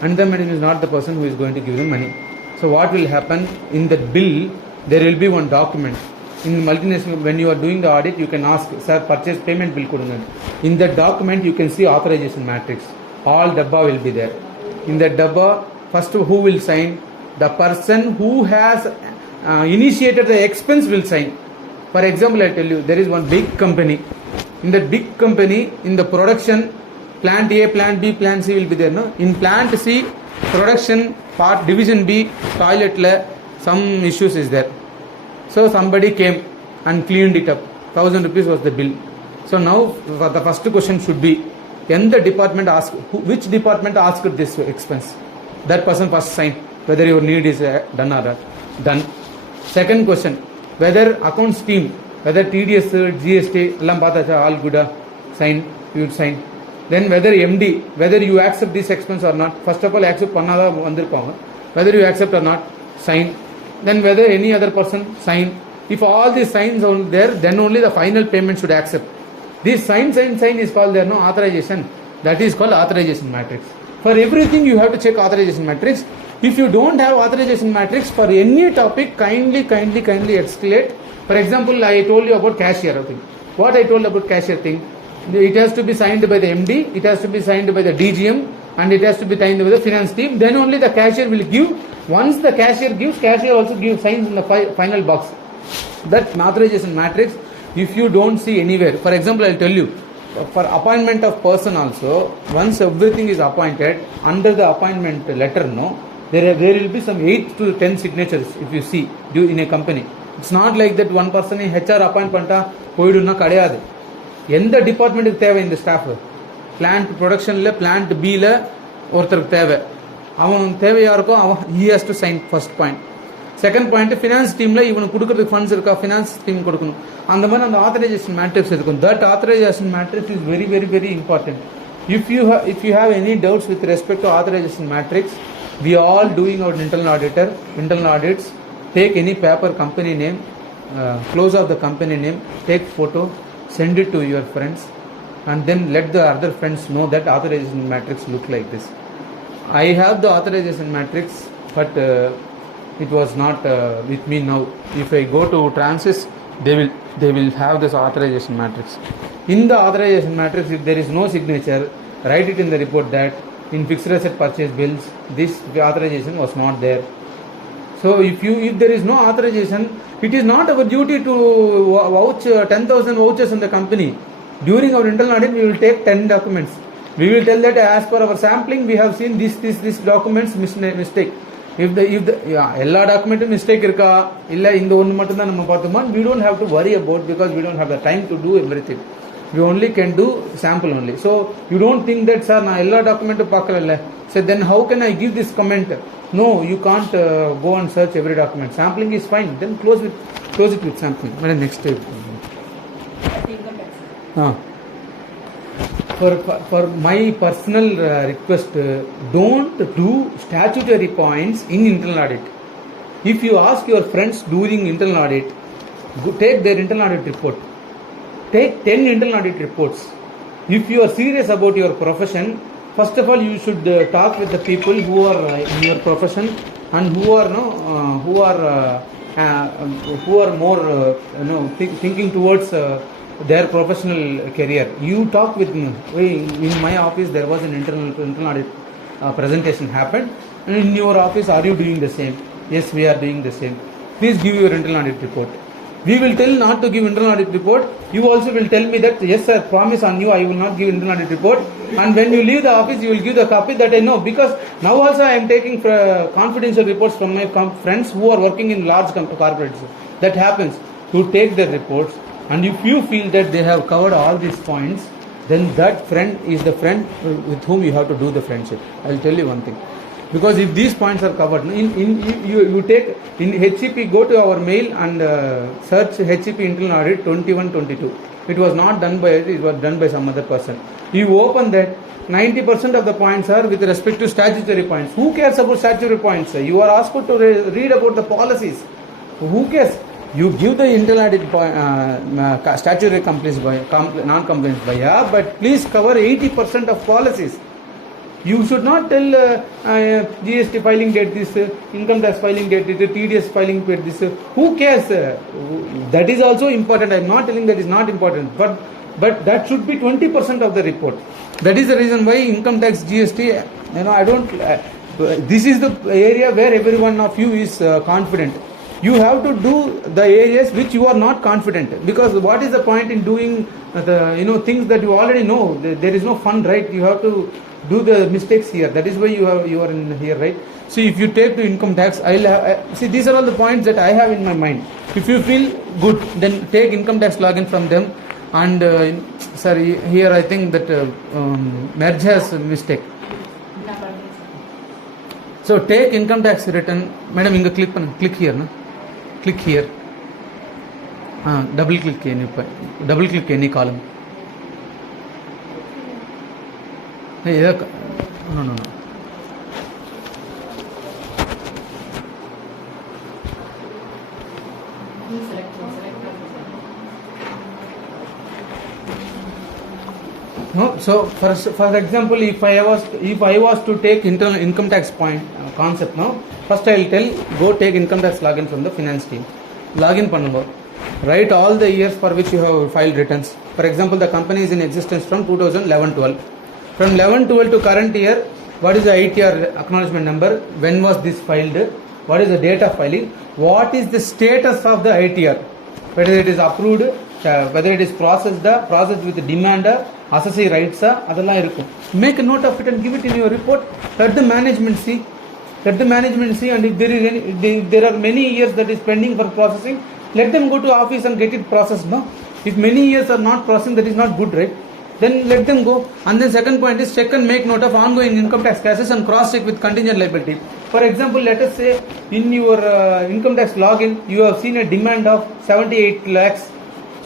Anita madam is not the person who is going to give the money. So what will happen in that bill? There will be one document. In multinational, when you are doing the audit, you can ask, sir, purchase payment bill kodunga. In that document, you can see authorization matrix. All dabba will be there. In that dabba, first who will sign? The person who has initiated the expense will sign. For example, I tell you, there is one big company. In that big company, in the production, plant A, plant B, plant C will be there. No? In plant C, production part, division B, toilet le, some issues is there. So somebody came and cleaned it up. 1,000 rupees was the bill. So now the first question should be, when the department asked, which department asked this expense? That person first signed, whether your need is done or not done. Second question, whether accounts team, whether TDS, GST, all good, sign, you would sign. Then whether MD, whether you accept this expense or not. First of all, accept whether you accept or not, sign. Then whether any other person sign. If all these signs are there, then only the final payment should accept. This sign is called there, no authorization. That is called authorization matrix. For everything you have to check authorization matrix. If you don't have authorization matrix for any topic, kindly escalate. For example, I told you about cashier thing. What I told about cashier thing? It has to be signed by the MD, it has to be signed by the DGM, and it has to be signed by the finance team. Then only the cashier will give. Once the cashier gives, cashier also gives signs in the final box. That authorization matrix, if you don't see anywhere, for example, I'll tell you, for appointment of person also, once everything is appointed, under the appointment letter, no, there will be some 8 to 10 signatures if you see in a company. It's not like that one person in HR appoint panta, poiduna kadeyadu. எந்த டிபார்ட்மெண்ட்டுக்கு தேவை இந்த staff? Plant ப்ரொடக்ஷனில் plant பியில் ஒருத்தருக்கு தேவை. அவன் தேவையாக இருக்கும், அவன் he has to sign first point. Second point, finance டீமில் இவனுக்கு கொடுக்குறதுக்கு ஃபண்ட்ஸ் இருக்கா, ஃபினான்ஸ் டீம் கொடுக்கணும். அந்த மாதிரி அந்த ஆத்தரைசேஷன் மேட்ரிக்ஸ் இருக்கும். That authorisation matrix is very very very important. If you have any doubts with respect to authorization matrix, we all doing our internal audits. Take any paper, company name, close of the company name, take photo, send it to your friends, and then let the other friends know that authorization matrix look like this. I have the authorization matrix, but it was not with me now. If I go to Transys, they will have this authorization matrix. In the authorization matrix, if there is no signature, write it in the report that in fixed asset purchase bills, this authorization was not there. So if there is no authorization, it is not our duty to vouch 10,000 vouchers in the company. During our internal audit, we will take 10 documents. We will tell that as per our sampling, we have seen this documents mistake. If the எல்லா டாக்குமெண்ட்டும் mistake இருக்கா இல்லை இந்த ஒன்று மட்டும் தான் நம்ம பார்த்தோமா, we don't have to worry about, because we don't have the time to do everything. We only can do sample only. So you don't think that, sir, நான் எல்லா டாக்குமெண்ட்டும் பார்க்கல. So then how can I give this comment? No, you can't go and search every document. Sampling is fine. Then close it with sampling. Next step. for my personal request, don't do statutory points in internal audit. If you ask your friends during internal audit, take their internal audit report. Take 10 internal audit reports. If you are serious about your profession, first of all, you should talk with the people who are in your profession and who are more thinking towards their professional career. You talk with me. In my office, there was an internal audit presentation happened, and in your office, are you doing the same? Yes, we are doing the same. Please give your internal audit report. We will tell not to give internal audit report. You also will tell me that yes sir, promise on you I will not give internal audit report. And when you leave the office, you will give the copy that I know, because now also I am taking confidential reports from my friends who are working in large corporates. That happens. You take their reports, and if you feel that they have covered all these points, then that friend is the friend with whom you have to do the friendship. I will tell you one thing. Because if these points are covered, you take in HCP, go to our mail and search HCP internal audit 2122. It was not done by it was done by some other person. You open that, 90% of the points are with respect to statutory points. Who cares about statutory points? You are asked to read about the policies. Who cares? You give the internal audit statutory compliance by non-compliance by but please cover 80% of policies. You should not tell GST filing date this, income tax filing date this, TDS filing date this. Who cares? That is also important. I am not telling that is not important, but that should be 20% of the report. That is the reason why income tax GST. I don't. This is the area where every one of you is confident. You have to do the areas which you are not confident, because what is the point in doing the things that you already know? There is no fun, right? You have to do the mistakes here. That is why you are in here, right? So if you take to income tax, see, these are all the points that I have in my mind. If you feel good, then take income tax login from them. And sorry, here I think that merge has a mistake. So take income tax return. Madam, inga click here, na? Click here. Double click any column. No. No, so for example, if I was to take internal income tax point concept now, first I will tell go take income tax login from the finance team. Login pannungo. Write all the years for which you have filed returns. For example, the company is in existence from 2011-12. From 11-12 to current year, what is the ITR acknowledgement number? When was this filed? What is the date of filing? What is the status of the ITR? Whether it is approved, whether it is processed with the demand, assessee rights, make a note of it and give it in your report. Let the management see. And if there are many years that is pending for processing, let them go to office and get it processed. No? If many years are not processing, that is not good, right? Then let them go. And then second point is check and make note of ongoing income tax cases and cross check with contingent liability. For example, let us say in your income tax login, you have seen a demand of 78 lakhs,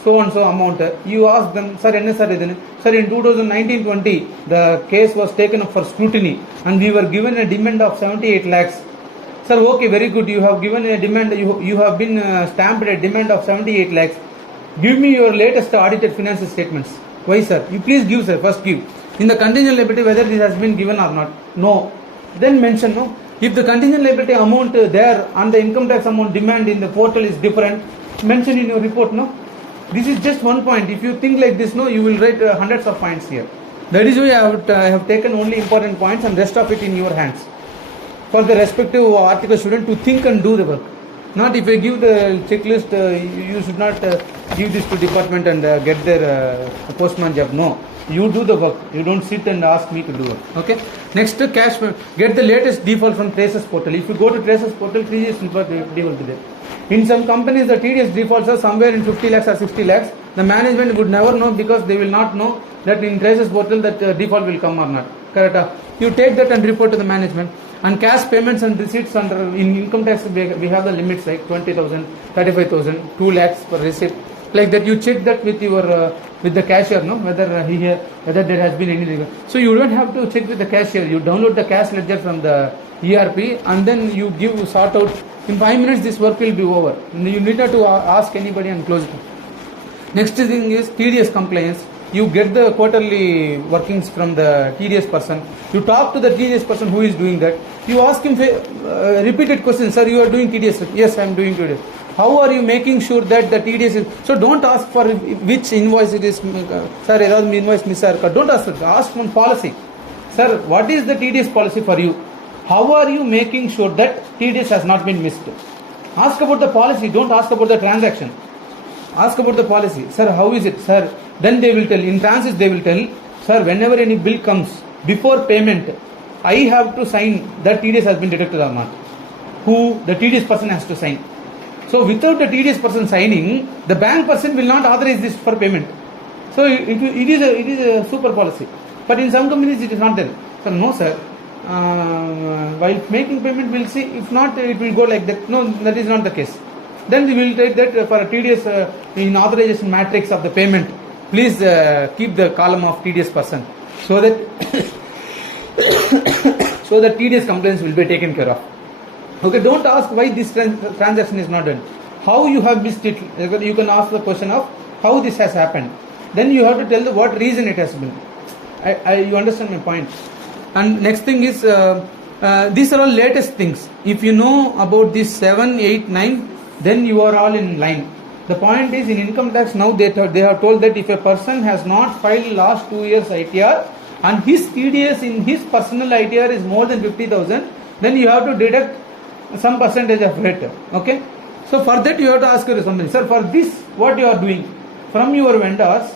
so and so amount. You ask them, sir, sir, in 2019-20, the case was taken up for scrutiny and we were given a demand of 78 lakhs. Sir, okay, very good. You have given a demand, you have been stamped a demand of 78 lakhs. Give me your latest audited financial statements. Why, sir? You please give, sir. First give. In the contingent liability, whether this has been given or not. No. Then mention, no. If the contingent liability amount there and the income tax amount demand in the portal is different, mention in your report, no. This is just one point. If you think like this, no, you will write hundreds of points here. That is why I have taken only important points and rest of it in your hands. For the respective article student to think and do the work. Not if I give the checklist, you should not give this to department and get their postman job. No, you do the work. You don't sit and ask me to do it. Okay. Next, cash. Get the latest default from Traces portal. If you go to Traces portal, 3 years default will be there. In some companies, the TDS defaults are somewhere in 50 lakhs or 60 lakhs. The management would never know because they will not know that in Traces portal that default will come or not. Correct? You take that and report to the management. And cash payments and receipts under in income tax, we have the limits like 20,000, 35,000, 2 lakhs per receipt. Like that, you check that with your with the cashier, no, whether there has been any. So you don't have to check with the cashier. You download the cash ledger from the ERP and then you sort out. In 5 minutes, this work will be over. You need not to ask anybody and close it. Next thing is TDS compliance. You get the quarterly workings from the TDS person. You talk to the TDS person who is doing that. You ask him repeated questions. Sir, you are doing TDS. Yes, I am doing TDS. How are you making sure that the TDS is... So don't ask for which invoice it is. Sir, invoice miss. Don't ask. Ask one policy. Sir, what is the TDS policy for you? How are you making sure that TDS has not been missed? Ask about the policy. Don't ask about the transaction. Ask about the policy. Sir, how is it? Sir, then they will tell. In transit, they will tell, sir, whenever any bill comes, before payment, I have to sign that TDS has been deducted or not. Who? The TDS person has to sign. So without the TDS person signing, the bank person will not authorize this for payment. So it is a super policy. But in some companies, it is not there. So no, sir. While making payment, we'll see. If not, it will go like that. No, that is not the case. Then we will take that for a TDS in authorization matrix of the payment. Please keep the column of TDS person so that so that TDS complaints will be taken care of. Okay, don't ask why this transaction is not done. How you have missed it. You can ask the question of how this has happened. Then you have to tell what reason it has been. You understand my point. And next thing is these are all latest things. If you know about this 7, 8, 9, then you are all in line. The point is, in income tax now they have told that if a person has not filed last 2 years ITR and his TDS in his personal ITR is more than 50,000, then you have to deduct some percentage of rate. Okay. So for that you have to ask your somebody, sir, for this what you are doing from your vendors,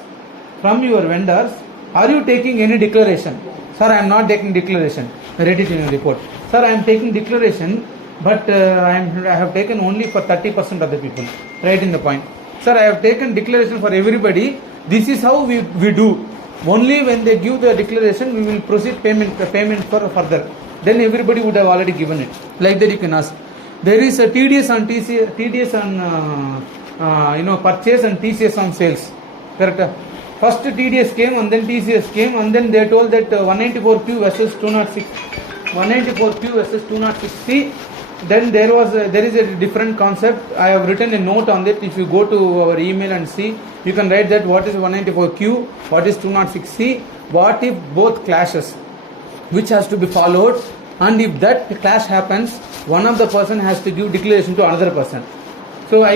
are you taking any declaration? Sir, I am not taking declaration. Read it in your report. Sir, I am taking declaration, but I have taken only for 30% of the people. Write in the point. Sir, I have taken declaration for everybody. This is how we do. Only when they give the declaration, we will proceed payment for further. Then everybody would have already given it. Like that you can ask. There is a TDS on TDS on purchase and TCS on sales. Correct? First TDS came and then TCS came and then they told that 194Q versus 206. 194Q versus 206C. Then there is a different concept. I have written a note on that. If you go to our email and see, you can write that what is 194Q, what is 206C, what if both clashes, which has to be followed, and if that clash happens, one of the person has to give declaration to another person. So I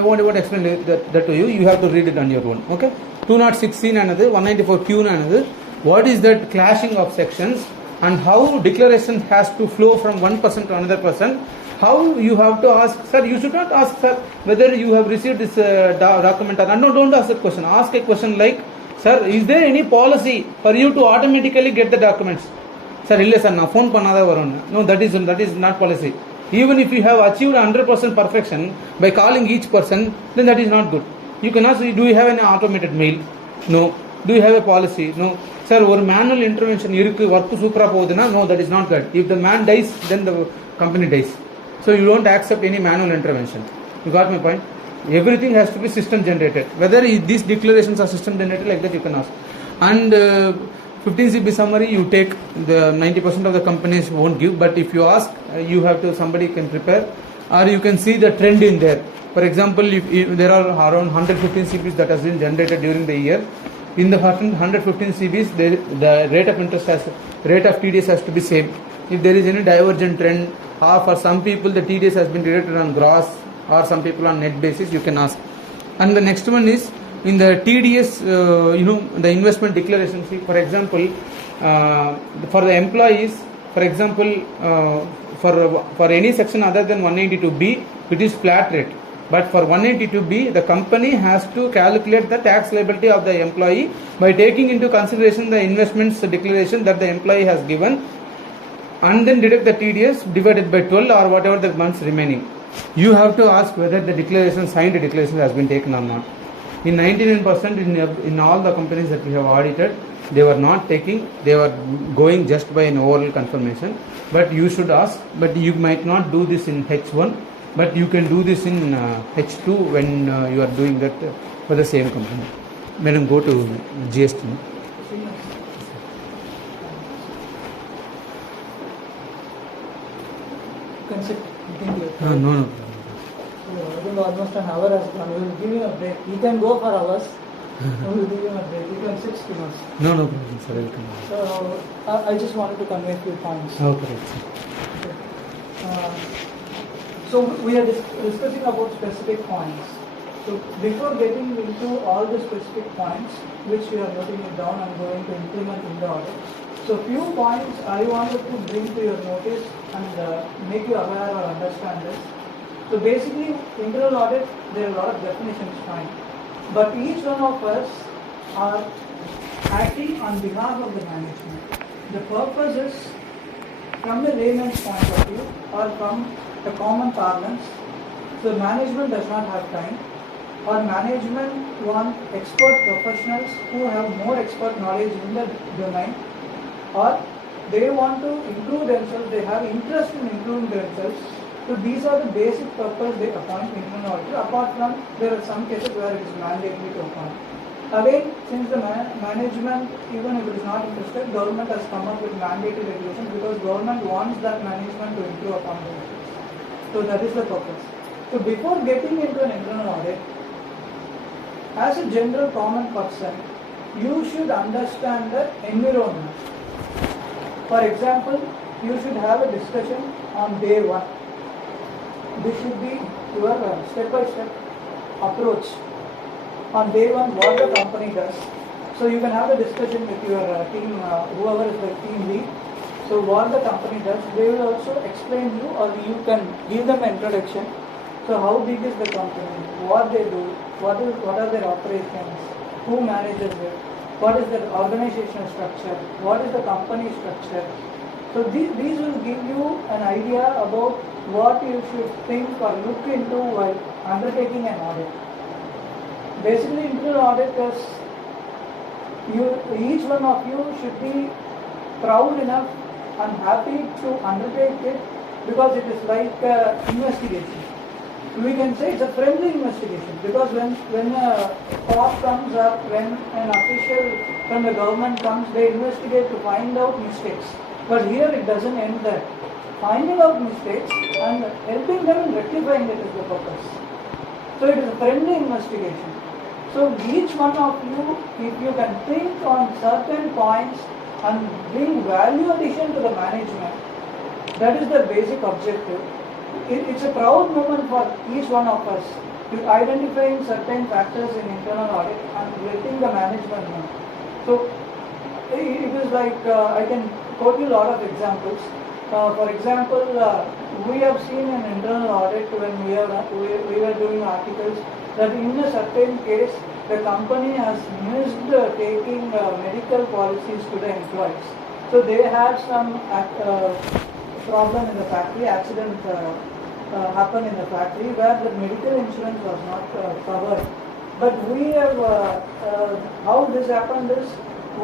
won't explain that to you. You have to read it on your own. Okay. 206C another, 194Q another. What is that clashing of sections? And how declaration has to flow from one person to another person. How you have to ask, sir, you should not ask, sir, whether you have received this document or not. No, don't ask that question. Ask a question like, sir, is there any policy for you to automatically get the documents? Sir, illa sir, na phone panada varona. No, that is not policy. Even if you have achieved 100% perfection by calling each person, then that is not good. You can ask, do you have an automated mail? No. Do you have a policy? No. Sir, or manual intervention, work supra poduna? No, that is not good. If the man dies, then the company dies. So you don't accept any manual intervention. You got my point? Everything has to be system generated. Whether these declarations are system generated, like that you can ask. And 15CB summary, you take the 90% of the companies won't give, but if you ask, you have to, somebody can prepare, or you can see the trend in there. For example, if there are around 115 CBs that has been generated during the year, in the 115 CBs, the rate of interest rate of TDS has to be same. If there is any divergent trend, or for some people the TDS has been deducted on gross, or some people on net basis, you can ask. And the next one is in the TDS, the investment declaration. See, for example, for the employees, for example, for any section other than 182B, it is flat rate. But for 182B, the company has to calculate the tax liability of the employee by taking into consideration the investments declaration that the employee has given, and then deduct the TDS divided by 12 or whatever the months remaining. You have to ask whether the signed declaration has been taken or not. In 99% in all the companies that we have audited, they were not taking, they were going just by an oral confirmation. But you should ask, but you might not do this in H1, but you can do this in H2 when you are doing that for the same company. Madam, go to GST. Can sit. You can do it. No, no. I think almost an hour has gone. We will give him a break. He can go for hours. We will give him a break. You can sit still. No, no problem, sir. Welcome. So I just wanted to convey a few points. Oh, correct, sir. Okay. So we are discussing about specific points. So before getting into all the specific points, which we are noting it down and going to implement in the audit. So few points I wanted to bring to your notice and make you aware or understand this. So basically, internal audit, there are a lot of definitions fine. But each one of us are acting on behalf of the management. The purpose is, from the layman's point of view or from the common parlance, so management does not have time, or management want expert professionals who have more expert knowledge in the domain, or they want to improve themselves, they have interest in improving themselves. So these are the basic purpose they appoint internal auditor. Apart from, there are some cases where it is mandatory to appoint. Again, since the management, even if it is not interested, government has come up with mandatory regulations because government wants that management to improve upon themselves. So that is the purpose. So before getting into an internal audit, as a general common person, you should understand the environment. For example, you should have a discussion on day one. This should be your step-by-step approach. On day one, what the company does. So you can have a discussion with your team, whoever is the team lead. So what the company does, they will also explain you, or you can give them an introduction. So how big is the company? What they do? What are their operations? Who manages it? What is their organizational structure? What is the company structure? So these will give you an idea about what you should think or look into while undertaking an audit. Basically, internal auditors, each one of you should be proud enough and happy to undertake it because it is like investigation. We can say it's a friendly investigation because when a cop comes up, when an official from the government comes, they investigate to find out mistakes. But here it doesn't end there. Finding out mistakes and helping them in rectifying it is the purpose. So it is a friendly investigation. So each one of you, if you can think on certain points and bring value addition to the management, that is the basic objective. It's a proud moment for each one of us to identifying certain factors in internal audit and letting the management know. So it is like I can quote you a lot of examples. For example, we have seen in internal audit when we were doing articles that in a certain case the company has missed taking medical policies to the employees. So they had some problem in the factory, accident happened in the factory where the medical insurance was not covered. But we have, how this happened is,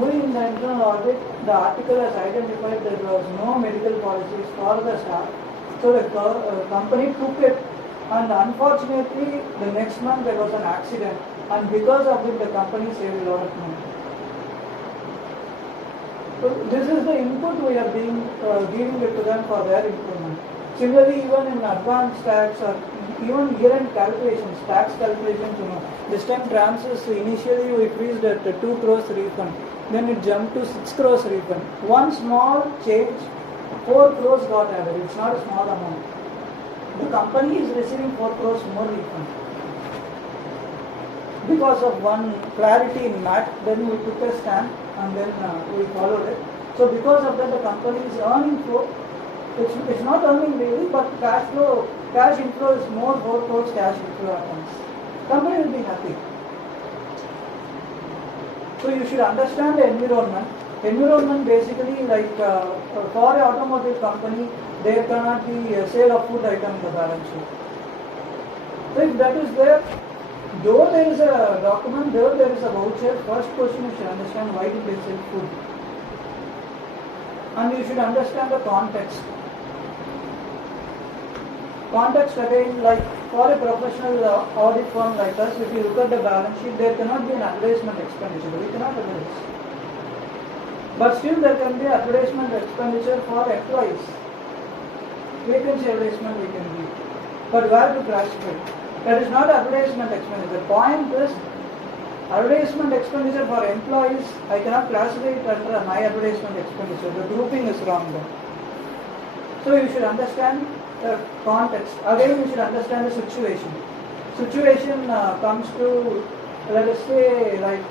we in the internal audit, the article has identified that there was no medical policies for the staff. So the company took it, and unfortunately the next month there was an accident, and because of it the company saved a lot of money. So this is the input we are giving it to them for their improvement. Similarly, even in advanced tax or even year-end calculations, tax calculations, this time transfers initially we freezed at 2 crores refund, then it jumped to 6 crores refund. One small change, 4 crores got added. It's not a small amount. The company is receiving 4 crores more refund. Because of one clarity in MAT, then we took a stand and then we followed it. So because of that, the company is earning flow. It's not earning daily, but cash inflow is more 4 crores cash inflow items. Company will be happy. So you should understand the environment. Environment basically like for an automotive company, there cannot be a sale of food item in the balance sheet. So if that is there, though there is a document, though there is a voucher, first question you should understand why did they sell food. And you should understand the context. Context again, like for a professional audit firm like us, if you look at the balance sheet, there cannot be an advertisement expenditure. We cannot advertise. But still there can be advertisement expenditure for employees. Vacancy advertisement we can do. But where to classify? That is not advertisement expenditure. The point is, advertisement expenditure for employees, I cannot classify it under a high advertisement expenditure. The grouping is wrong there. So you should understand the context. Again, you should understand the situation. Situation comes to, let us say, like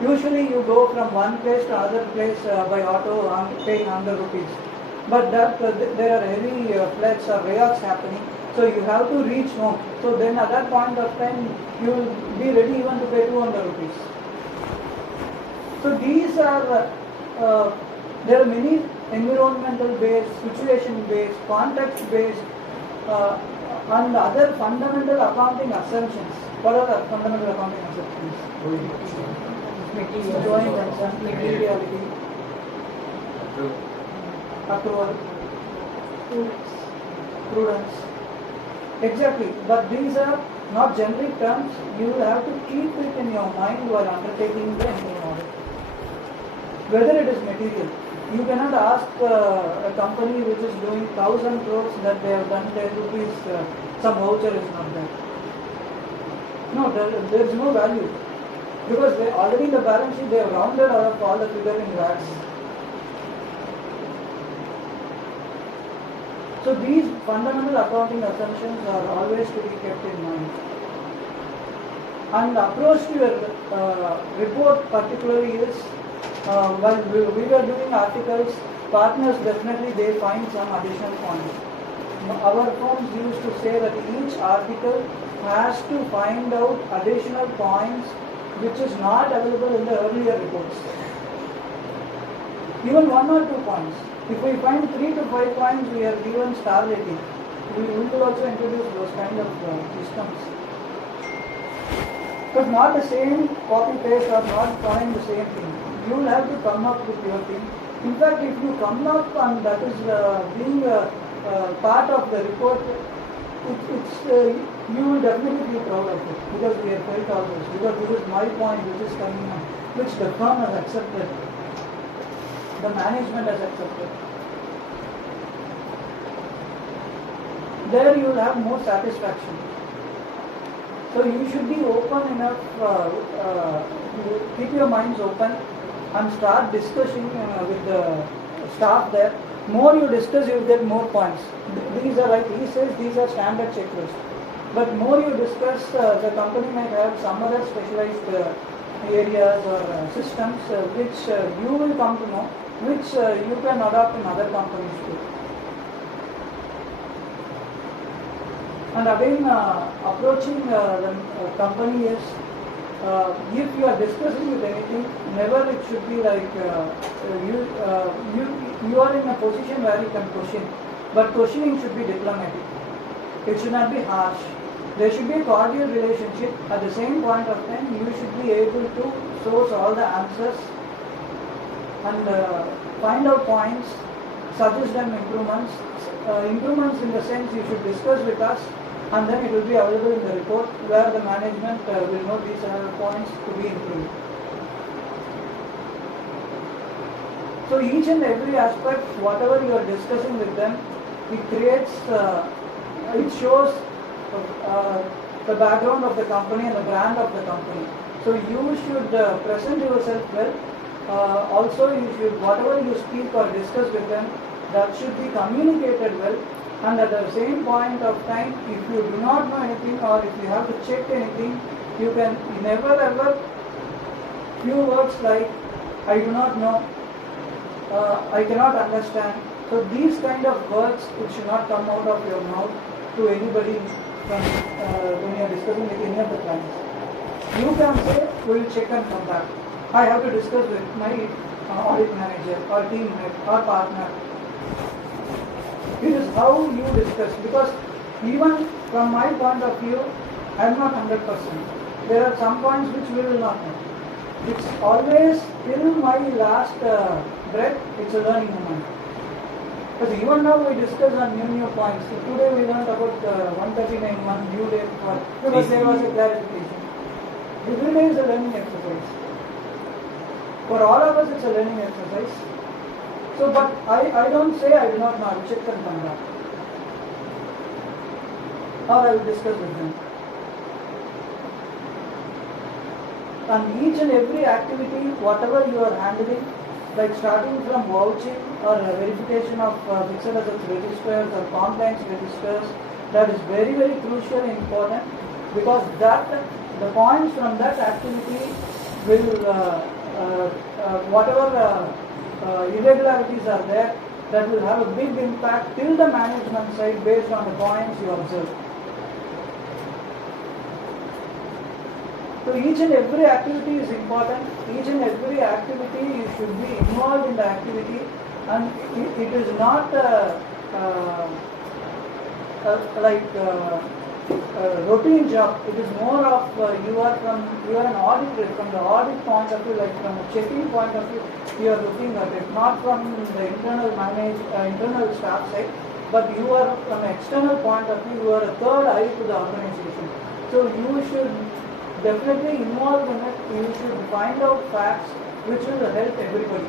usually you go from one place to other place by auto paying 100 rupees. But that there are heavy floods or riots happening. So you have to reach home. So then at that point of time, you will be ready even to pay 200 rupees. So these are, there are many environmental based, situation based, context based, and other fundamental accounting assumptions. What are the fundamental accounting assumptions? Joint venture, materiality, accrual, prudence. Exactly, but these are not generic terms. You will have to keep it in your mind while undertaking the internal audit. Whether it is material, you cannot ask a company which is doing 1,000 crores that they have done 10 rupees, some voucher is not there. No, there is no value. Because they already in the balance sheet they have rounded out all the figure in lakhs. So these fundamental accounting assumptions are always to be kept in mind. And approach to your report particularly is, while we were doing articles, partners definitely they find some additional points. Our firms used to say that each article has to find out additional points which is not available in the earlier reports. Even 1 or 2 points. If we find 3 to 5 points, we are given star rating. We will also introduce those kind of systems. But not the same copy paste or not following the same thing. You will have to come up with your thing. In fact, if you come up and that is being part of the report, you will definitely be proud of it because we have felt all this. Because this is my point which is coming up, which the firm has accepted, the management has accepted. There you will have more satisfaction. So you should be open enough, keep your minds open and start discussing with the staff there. More you discuss, you will get more points. These are like he says, these are standard checklists. But more you discuss, the company might have some other specialized areas or systems which you will come to know, which you can adopt in other companies too. And again, approaching the company is, if you are discussing with anything, never it should be like you are in a position where you can question, but questioning should be diplomatic. It should not be harsh. There should be a cordial relationship. At the same point of time, you should be able to source all the answers and find out points, suggest them improvements. Improvements in the sense you should discuss with us, and then it will be available in the report where the management will know these are points to be improved. So each and every aspect, whatever you are discussing with them, it creates, it shows the background of the company and the brand of the company. So you should present yourself well. Also you should, whatever you speak or discuss with them, that should be communicated well. And at the same point of time, if you do not know anything or if you have to check anything, you can never ever few words like, I do not know, I cannot understand. So these kind of words, it should not come out of your mouth to anybody when you are discussing with any of the clients. You can say, we will check and come back. I have to discuss with my audit manager or team head or partner. This is how you discuss, because even from my point of view, I am not 100%. There are some points which we will not know. It's always till my last breath, it's a learning moment. Because even now we discuss on new points. So today we learned about 139 due date for, because there was a clarification. Every day is a learning exercise. For all of us it's a learning exercise. So but I don't say I do not know, I will check and come back. Or I will discuss with them. And each and every activity, whatever you are handling, like starting from vouching or verification of fixed assets registers or compliance registers, that is very, very crucial and important, because that the points from that activity will, whatever irregularities are there, that will have a big impact till the management side based on the points you observe. So each and every activity is important. Each and every activity you should be involved in the activity, and it is not like a routine job. It is more of you are an auditor from the audit point of view, like from a checking point of view. You are looking at it not from the internal staff side, but you are from an external point of view. You are a third eye to the organization. So you should definitely involved in it. You should find out facts which will help everybody.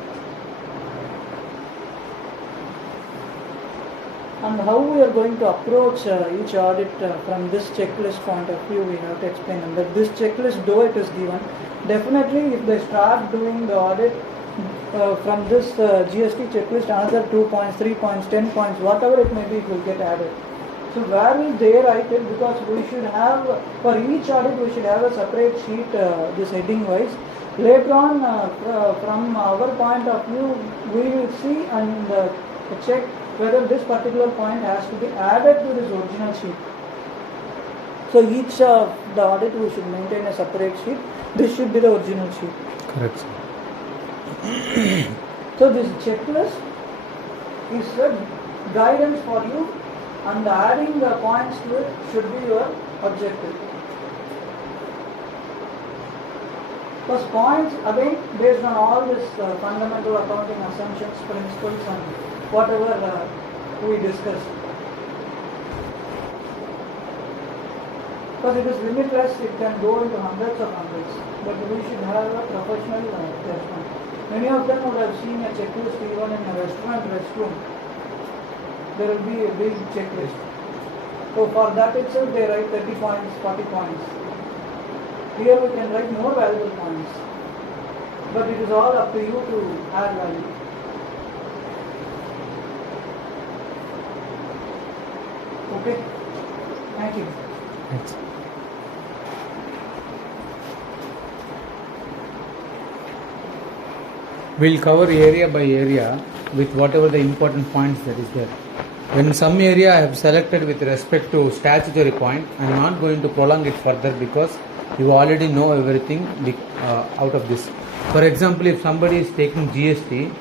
And how we are going to approach each audit from this checklist point of view, we have to explain them. That this checklist, though it is given, definitely if they start doing the audit from this GST checklist, another 2 points, 3 points, 10 points, whatever it may be, it will get added. So where will they write it? Because we should have, for each audit we should have a separate sheet, this heading wise. Later on, from our point of view, we will see and check whether this particular point has to be added to this original sheet. So each of the audit we should maintain a separate sheet. This should be the original sheet. Correct, sir. So this checklist is a guidance for you, and adding the points to it should be your objective. Because points, again, based on all this fundamental accounting assumptions, principles, and whatever we discussed. Because it is limitless, it can go into hundreds of hundreds, but we should have a professional judgment. Many of them would have seen a checklist even in a restroom. There will be a big checklist. So for that itself they write 30 points, 40 points. Here we can write more valuable points. But it is all up to you to add value. Okay? Thank you. Thanks. We'll cover area by area with whatever the important points that is there. When some area I have selected with respect to statutory point, I am not going to prolong it further because you already know everything out of this. For example, if somebody is taking GST,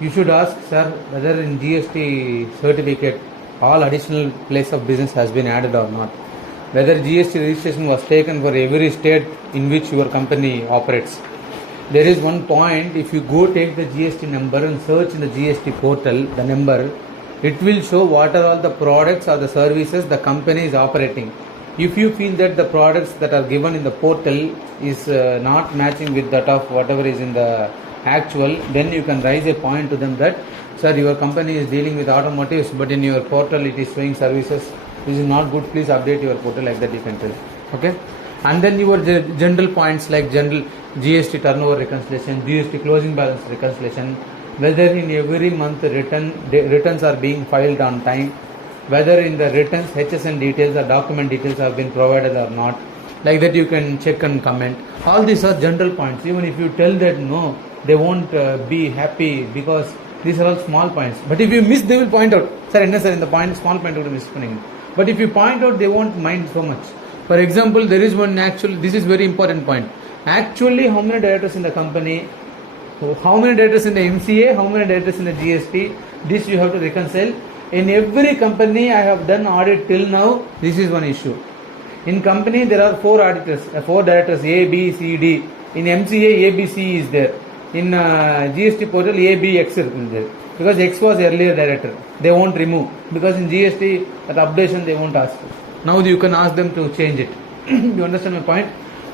you should ask, sir, whether in GST certificate all additional place of business has been added or not. Whether GST registration was taken for every state in which your company operates. There is one point, if you go take the GST number and search in the GST portal, the number, it will show what are all the products or the services the company is operating. If you feel that the products that are given in the portal is not matching with that of whatever is in the actual, then you can raise a point to them that, sir, your company is dealing with automotives, but in your portal it is showing services. This is not good, please update your portal, like that you can tell. Okay? And then your general points like general GST turnover reconciliation, GST closing balance reconciliation, whether in every month returns are being filed on time, whether in the returns HSN details or document details have been provided or not. Like that you can check and comment. All these are general points. Even if you tell that no, they won't be happy because these are all small points. But if you miss, they will point out. Sir, in the point, small point would miss. But if you point out, they won't mind so much. For example, there is one actually, this is very important point. Actually, how many directors in the company, how many directors in the MCA, how many directors in the GST, this you have to reconcile. In every company I have done audit till now, this is one issue. In company there are 4 auditors, 4 directors, A, B, C, D. In MCA, A, B, C is there. In GST portal, A, B, X is there. because X was earlier director. They won't remove because in GST at updation they won't ask. Now you can ask them to change it. You understand my point?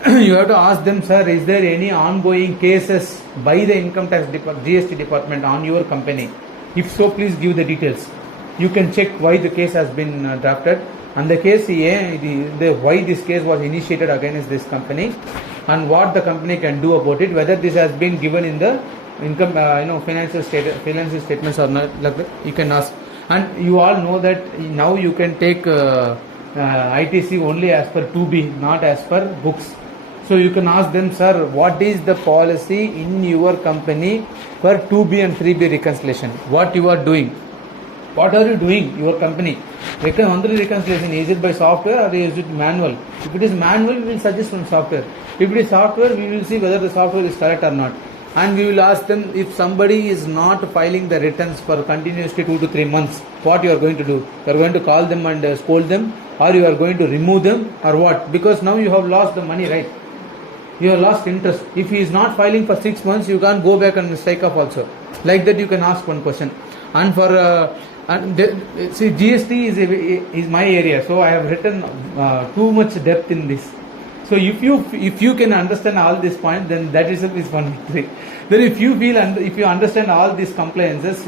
You have to ask them, sir, is there any ongoing cases by the income tax GST department on your company? If so, please give the details. You can check why the case has been drafted and the case why this case was initiated against this company and what the company can do about it, whether this has been given in the income financial statements or not, like that you can ask. And you all know that now you can take ITC only as per 2B, not as per books. So you can ask them, sir, what is the policy in your company for 2B and 3B reconciliation? What you are doing? What are you doing, your company? Monthly reconciliation, is it by software or is it manual? If it is manual, we will suggest from software. If it is software, we will see whether the software is correct or not. And we will ask them, if somebody is not filing the returns for continuously 2 to 3 months, what you are going to do? You are going to call them and scold them, or you are going to remove them, or what? Because now you have lost the money, right? You have lost interest. If he is not filing for 6 months, you can't go back and strike off also. Like that, you can ask one question. And for see, GST is my area, so I have written too much depth in this. So if you can understand all these points, then that itself is one victory. Then if you understand all these compliances,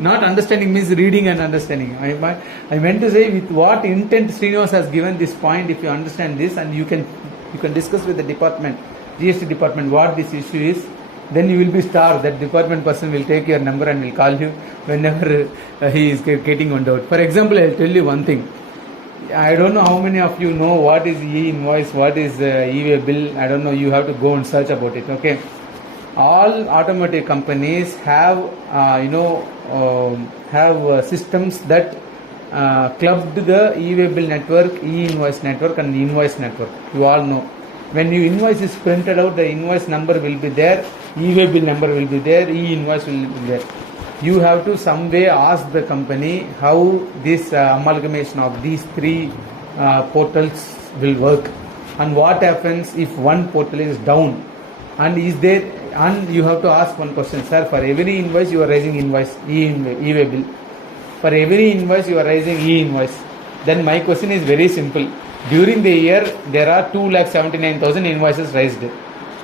not understanding means reading and understanding. I meant to say with what intent Srinivas has given this point. If you understand this and you can discuss with the department, GST department, what this issue is, then you will be star. That department person will take your number and will call you whenever he is getting on doubt. For example, I will tell you one thing. I don't know how many of you know what is e-invoice, what is e-way bill. I don't know. You have to go and search about it. Okay. All automotive companies have systems that clubbed the e-way bill network, e-invoice network, and invoice network. You all know. When your invoice is printed out, the invoice number will be there, e-way bill number will be there, e-invoice will be there. You have to some way ask the company how this amalgamation of these three portals will work, and what happens if one portal is down, and is there, and you have to ask one question, sir, for every invoice you are raising invoice e-way bill, for every invoice you are raising e-invoice. Then my question is very simple. During the year there are 2,79,000 invoices raised,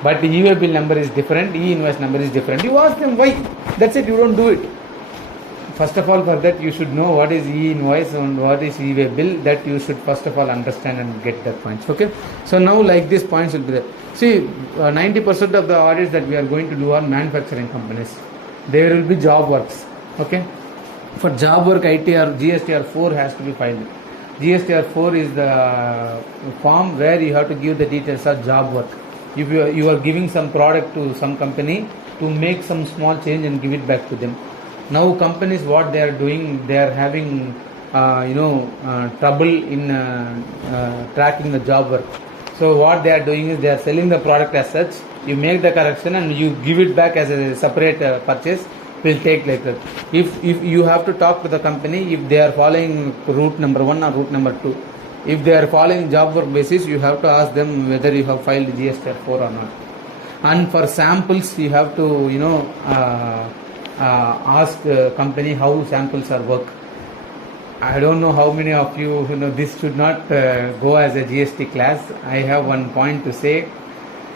but the e-way bill number is different, e-invoice number is different. You ask them why. That's it. You don't do it. First of all, for that you should know what is e-invoice and what is e-way bill. That you should first of all understand and get that points. Okay. So now like these points will be there. See, 90% of the audits that we are going to do are manufacturing companies. There will be job works. Okay. For job work, ITR, GSTR 4 has to be filed. GSTR 4 is the form where you have to give the details of job work. If you are giving some product to some company to make some small change and give it back to them. Now companies, what they are doing, they are having trouble in tracking the job work. So what they are doing is they are selling the product as such. You make the correction and you give it back as a separate purchase. Will take like that. If you have to talk to the company, if they are following route number 1 or route number 2. If they are following job work basis, you have to ask them whether you have filed GSTR 4 or not. And for samples, you have to ask the company how samples are work. I don't know how many of you know this should not go as a GST class. I have one point to say.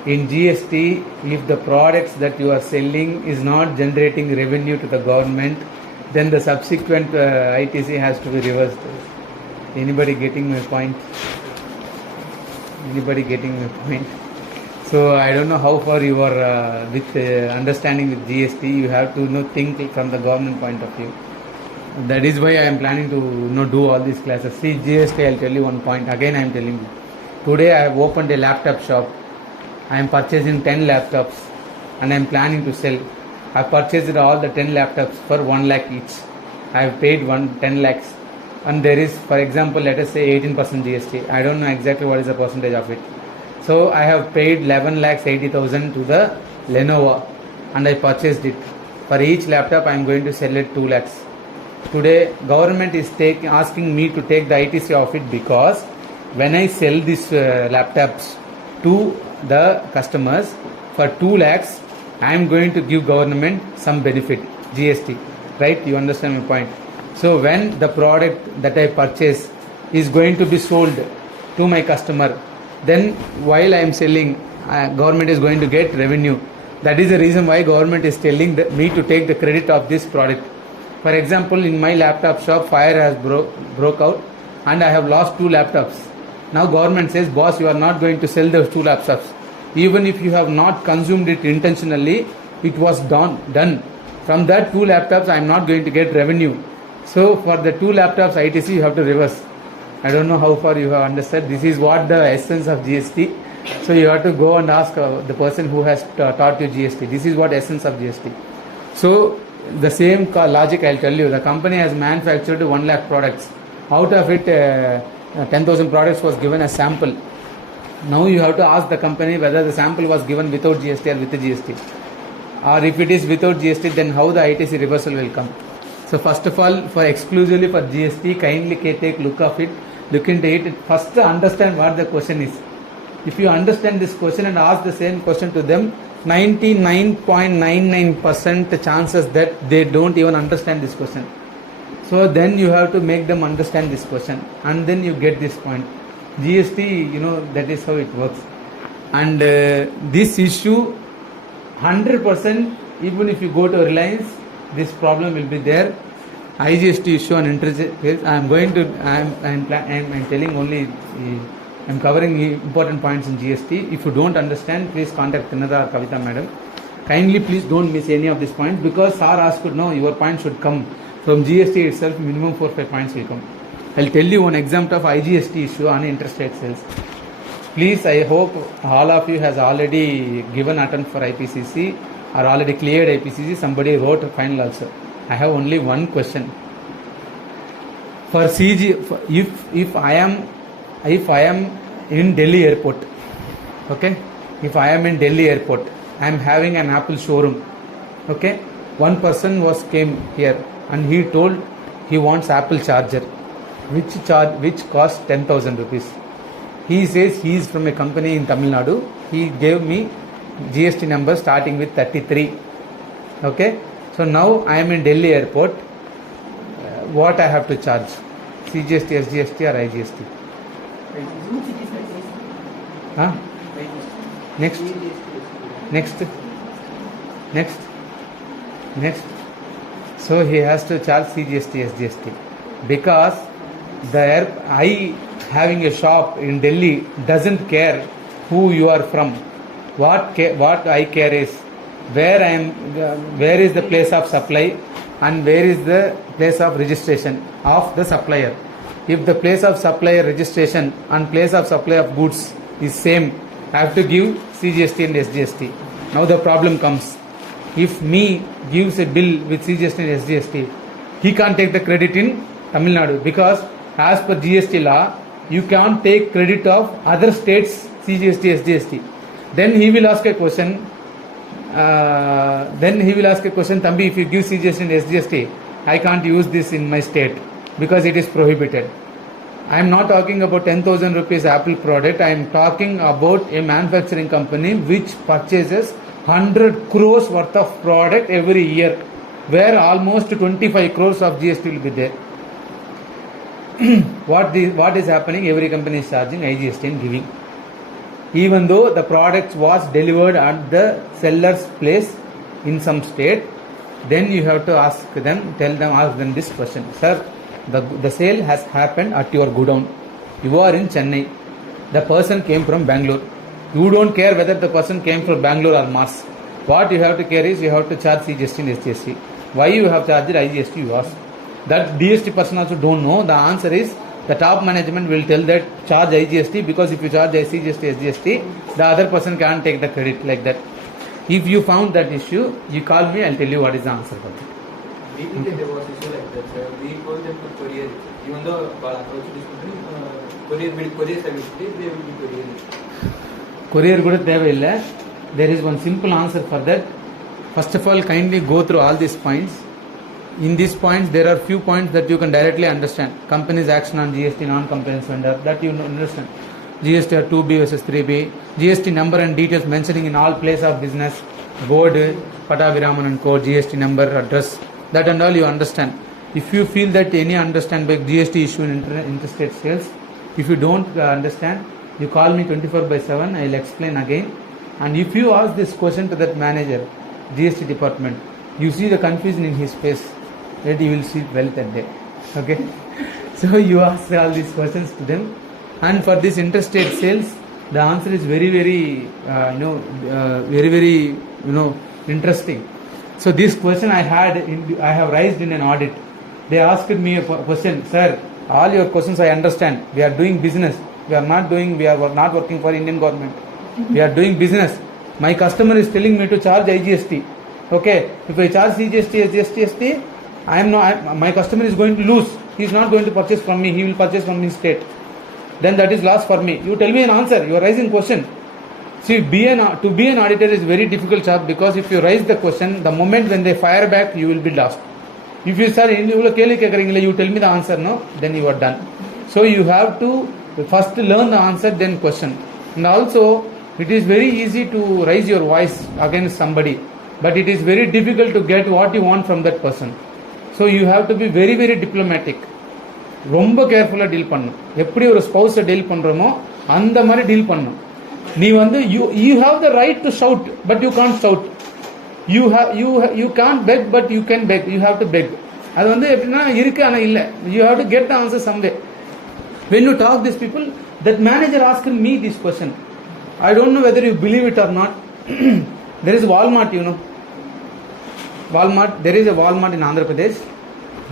In GST, if the products that you are selling is not generating revenue to the government, then the subsequent ITC has to be reversed. Anybody getting my point? Anybody getting my point? So I don't know how far you are with understanding with GST. You have to think from the government point of view. That is why I am planning to do all these classes. See, GST, I'll tell you one point. Again, I am telling you. Today I have opened a laptop shop. I am purchasing 10 laptops and I am planning to sell. I purchased all the 10 laptops for 1 lakh each. I have paid 10 lakhs and there is, for example, let us say 18% GST. I don't know exactly what is the percentage of it. So I have paid 11 lakhs 80,000 to the Lenovo and I purchased it. For each laptop I am going to sell it 2 lakhs. Today government is asking me to take the ITC of it because when I sell these laptops to the customers for 2 lakhs, I am going to give government some benefit, GST. right? You understand my point. So when the product that I purchase is going to be sold to my customer, then while I am selling, government is going to get revenue. That is the reason why government is telling me to take the credit of this product. For example, in my laptop shop, fire has broke out and I have lost 2 laptops. Now government says, boss, you are not going to sell those 2 laptops. Even if you have not consumed it intentionally, it was done. From that 2 laptops, I am not going to get revenue. So for the 2 laptops ITC, you have to reverse. I don't know how far you have understood. This is what the essence of GST. So you have to go and ask the person who has taught you GST. This is what essence of GST. So the same logic I'll tell you. The company has manufactured 1 lakh products. Out of it, 10,000 products was given as sample. Now you have to ask the company whether the sample was given without GST or with the GST. Or if it is without GST, then how the ITC reversal will come. So first of all, for exclusively for GST, kindly take look into it. First understand what the question is. If you understand this question and ask the same question to them, 99.99% chances that they don't even understand this question. So then you have to make them understand this question and then you get this point. GST, that is how it works. And this issue, 100%, even if you go to Reliance, this problem will be there. IGST issue on interest rates. I'm telling only, I'm covering important points in GST. If you don't understand, please contact Tinada or Kavita madam. Kindly please don't miss any of these points because sir asked, no, your point should come from GST itself, minimum 4-5 points will come. I'll tell you one example of IGST issue on interest rate sales. Please, I hope all of you has already given attempt for IPCC or already cleared IPCC. Somebody wrote a final also. I have only one question. For CG, if I am in Delhi airport, okay? If I am in Delhi airport, I am having an Apple showroom, okay? One person came here and he told he wants Apple charger, which costs 10,000 rupees. He says he is from a company in Tamil Nadu. He gave me GST number starting with 33. Okay. So now I am in Delhi airport. What I have to charge? CGST, SGST or IGST? Huh? Next. So he has to charge CGST, SGST because I having a shop in Delhi doesn't care who you are from. What I care is where is the place of supply and where is the place of registration of the supplier. If the place of supplier registration and place of supply of goods is same, I have to give CGST and SGST. Now the problem comes. If me gives a bill with CGST and SGST, he can't take the credit in Tamil Nadu because as per GST law, you can't take credit of other states CGST, SGST. Then he will ask a question. Thambi, if you give CGST and SGST, I can't use this in my state because it is prohibited. I am not talking about 10,000 rupees Apple product. I am talking about a manufacturing company which purchases 100 crores worth of product every year, where almost 25 crores of GST will be there. What is happening? Every company is charging IGST and giving. Even though the product was delivered at the seller's place in some state, then you have to ask them this question. Sir, the sale has happened at your godown. You are in Chennai. The person came from Bangalore. You don't care whether the person came from Bangalore or Mass. What you have to care is you have to charge CGST and SGST. Why you have charged IGST, you ask. That DST person also don't know. The answer is the top management will tell that charge IGST because if you charge CGST, SGST, the other person can't take the credit like that. If you found that issue, you call me, I'll tell you what is the answer for that. Maybe there was issue like that, sir. We told them to courier it. Even though courier service, they will be courier it. Courier kuda theva illa. There is one simple answer for that. First of all, kindly go through all these points. In these points, there are few points that you can directly understand. Company's action on GST, non-compliance vendor, that you understand. GST are 2B versus 3B. GST number and details mentioning in all place of business. Board, Pataviraman and code, GST number, address. that and all you understand. If you feel that any understand by GST issue in interstate sales, if you don't understand, you call me 24/7, I will explain again. And if you ask this question to that manager, GST department, you see the confusion in his face, that you will see well that day. Okay? So you ask all these questions to them. And for this interstate sales, the answer is very, very, interesting. So this question I have raised in an audit. They asked me a question, sir, all your questions I understand. We are doing business. We are not working for Indian government. We are doing business. My customer is telling me to charge IGST. Okay, if I charge CGST, SGST, my customer is going to lose. He is not going to purchase from me. He will purchase from his state. Then that is loss for me. You tell me an answer. You are raising question. See, to be an auditor is very difficult job, because if you raise the question, the moment when they fire back, you will be lost. If you say, you tell me the answer, no, then you are done. So you have to first learn the answer, then question. And also, it is very easy to raise your voice against somebody, but it is very difficult to get what you want from that person. So you have to be very, very diplomatic. ரொம்ப கேர்ஃபுல்லாக deal பண்ணணும். எப்படி ஒரு ஸ்பௌஸை deal பண்ணுறோமோ அந்த மாதிரி deal பண்ணணும். நீ வந்து you have the right to shout, but you can't shout. You can't beg, but you can beg. You have to beg. அது வந்து எப்படின்னா இருக்கு, ஆனால் இல்லை. You have to get the answer someway. When you talk these people, that manager asked me this question. I don't know whether you believe it or not. There is Walmart, Walmart. There is a Walmart in Andhra Pradesh.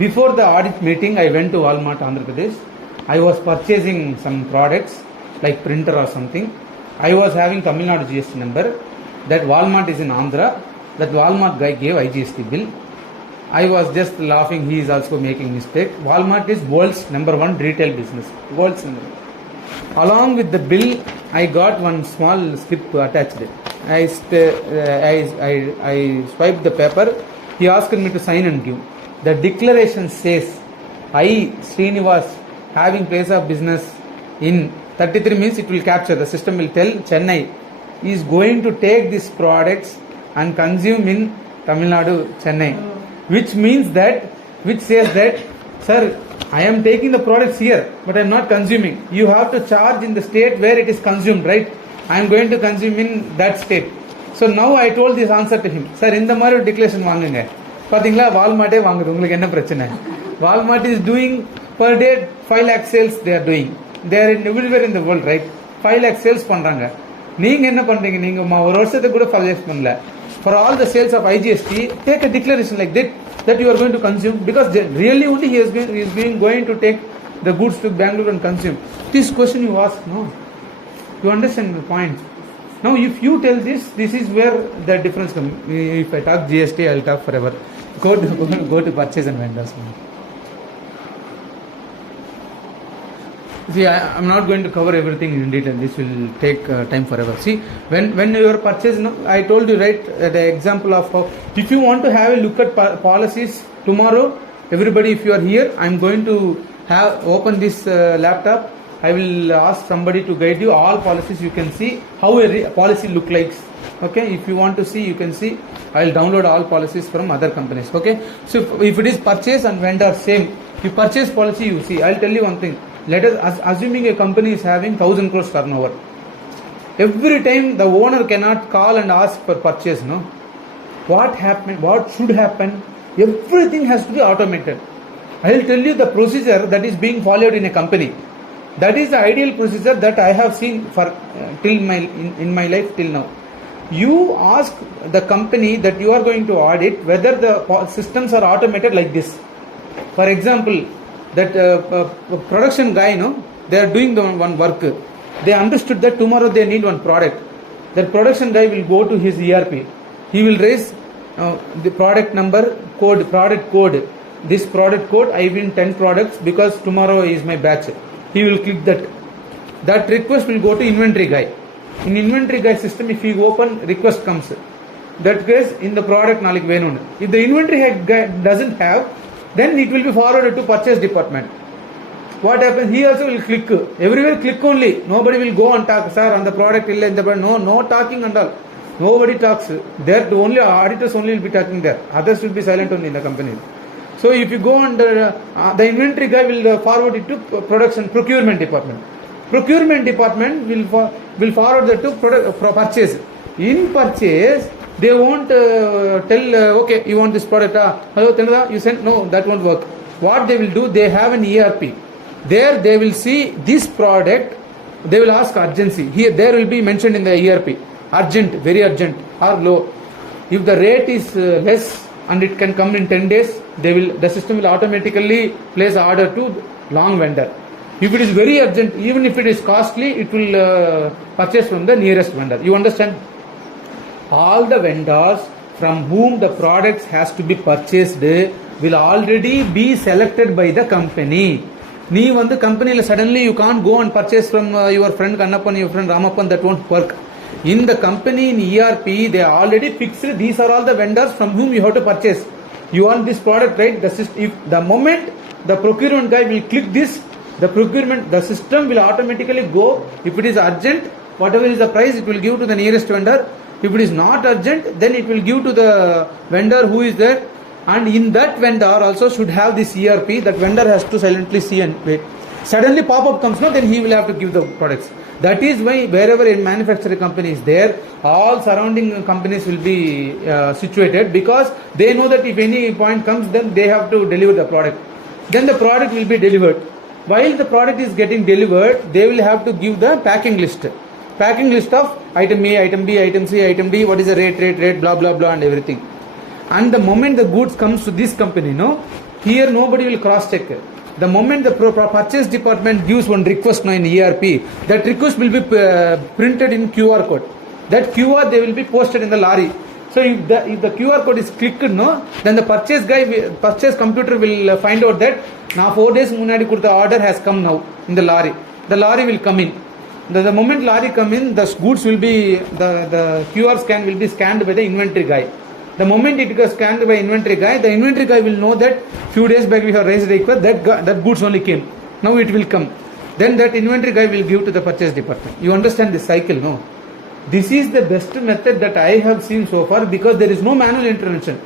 Before the audit meeting, I went to Walmart, Andhra Pradesh. I was purchasing some products like printer or something. I was having Tamil Nadu GST number. That Walmart is in Andhra. That Walmart guy gave IGST bill. I was just laughing. He is also making mistake. Walmart is world's number 1 retail business. World's number 1. Along with the bill, I got one small slip attached. I swiped the paper. He asked me to sign and give. The declaration says, I, Srinivas, having place of business in 33 means it will capture. The system will tell Chennai is going to take these products and consume in Tamil Nadu, Chennai. Which says that, sir, I am taking the products here, but I am not consuming. You have to charge in the state where it is consumed, right? I am going to consume in that state. So now I told this answer to him. Sir, in the மாதிரி declaration வாங்குங்க. பாத்தீங்களா, வால்மார்ட்டே வாங்குது. உங்களுக்கு என்ன பிரச்சனை? Walmart is doing per day 5 lakh sales they are doing. They are everywhere in the world, right? 5 lakh sales பண்றாங்க. நீங்க என்ன பண்றீங்க? நீங்க ஒரு வருஷத்துக்கு கூட 5 lakhs பண்ணல. For all the sales of IGST, take a declaration like that you are going to consume, because really only he is going to take the goods to Bangalore and consume. This question you ask, no? You understand the point? Now, if you tell this is where the difference comes. If I talk GST, I will talk forever. Go to purchase and vendors. See, I am not going to cover everything in detail. This will take time forever. See, when you are purchasing, I told you, right, the example of how, if you want to have a look at policies tomorrow, everybody, if you are here, I am going to open this laptop. I will ask somebody to guide you all policies. You can see how a policy look like. Okay, if you want to see, you can see. I will download all policies from other companies. Okay, so if it is purchase and vendor, same. You purchase policy, you see. I will tell you one thing. Let us assuming a company is having 1,000 crores turnover. Every time the owner cannot call and ask for purchase, no. What happened? What should happen? Everything has to be automated. I will tell you the procedure that is being followed in a company. That is the ideal procedure that I have seen for in my life till now. You ask the company that you are going to audit whether the systems are automated like this. For example, that production guy, they are doing the one work. They understood that tomorrow they need one product. That production guy will go to his ERP. He will raise the product number, product code. This product code, I win 10 products because tomorrow is my batch. He will click that. That request will go to inventory guy. In inventory guy system, if you open, request comes. That case in the product nalik venunu. If the inventory guy doesn't have, then it will be forwarded to purchase department. What happens? He also will click. Everywhere click only. Nobody will go and talk. Sir, on the product illa in the no talking and all. Nobody talks. There, the only auditors only will be talking there. Others will be silent only in the company. So if you go under, the inventory guy will forward it to procurement department. Procurement department will forward that to purchase. In purchase, they won't tell, okay, you want this product, hello, Tanada, you sent, no, that won't work. What they will do, they have an ERP. There they will see this product, they will ask urgency. Here, there will be mentioned in the ERP, urgent, very urgent, or low. If the rate is less and it can come in 10 days, the system will automatically place order to long vendor. If it is very urgent, even if it is costly, it will purchase from the nearest vendor. You understand? All the vendors from whom the products has to be purchased will already be selected by the company. Nee vandu company suddenly you can't go and purchase from your friend Kannappan, your friend Ramappan, that won't work. In the company, in ERP, they are already fixed. These are all the vendors from whom you have to purchase. You want this product, right? If the moment the procurement guy will click this, the system will automatically go. If it is urgent, whatever is the price, it will give to the nearest vendor. If it is not urgent, then it will give to the vendor who is there. And in that vendor also should have this ERP. That vendor has to silently see and wait. Suddenly pop-up comes, no, then he will have to give the products. That is why wherever a manufacturing company is there, all surrounding companies will be situated, because they know that if any point comes, then they have to deliver the product. Then the product will be delivered. While the product is getting delivered, they will have to give the packing list. Packing list of item A, item B, item C, item D, what is the rate, blah, blah, blah, and everything. And the moment the goods comes to this company, no, here nobody will cross-check. The moment the purchase department gives one request now in ERP, that request will be printed in QR code. That QR they will be posted in the lorry. So if the QR code is clicked, no, then the purchase computer will find out that now 4 days munadi the order has come now in the lorry. The lorry will come in. The moment lorry come in, the goods will be, the QR scan will be scanned by the inventory guy. The moment it gets scanned by inventory guy, the inventory guy will know that few days back we have raised a request, that goods only came. Now it will come. Then that inventory guy will give to the purchase department. You understand this cycle, no? This is the best method that I have seen so far, because there is no manual intervention.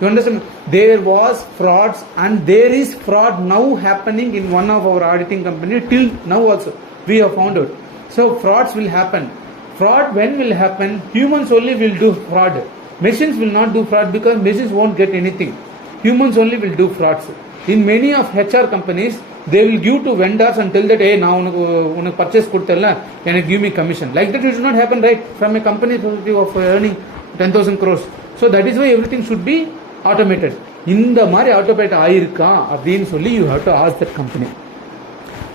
You understand? There was frauds, and there is fraud now happening in one of our auditing company till now also. We have found out. So frauds will happen. Fraud when will happen? Humans only will do fraud. Machines will not do fraud, because machines won't get anything. Humans only will do frauds. In many of HR companies, they will give to vendors and tell that, hey, now you purchase kudtalla, can you give me commission? Like that it should not happen, right? From a company perspective of earning 10,000 crores. So that is why everything should be automated. In the mari automate aayirka, abdin solli you have to ask that company.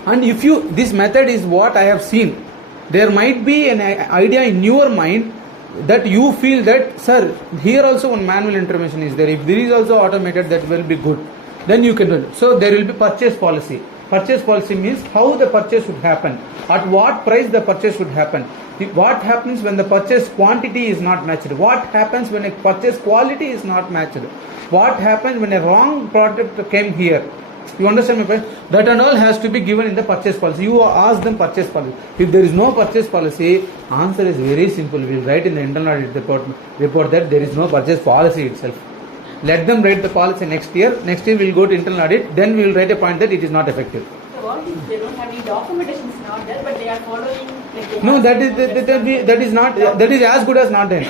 And if this method is what I have seen, there might be an idea in your mind that you feel that, sir, here also one manual intervention is there. If there is also automated, that will be good. Then you can do it. So there will be purchase policy. Purchase policy means how the purchase should happen, at what price the purchase should happen. What happens when the purchase quantity is not matched? What happens when a purchase quality is not matched? What happens when a wrong product came here? You understand my point? That and all has to be given in the purchase policy. You ask them purchase policy. If there is no purchase policy, answer is very simple. We will write in the internal audit report that there is no purchase policy itself. Let them write the policy next year. Next year we will go to internal audit. Then we will write a point that it is not effective. So what if they don't have any documentation is not there, but they are following? Like No, that is as good as not done.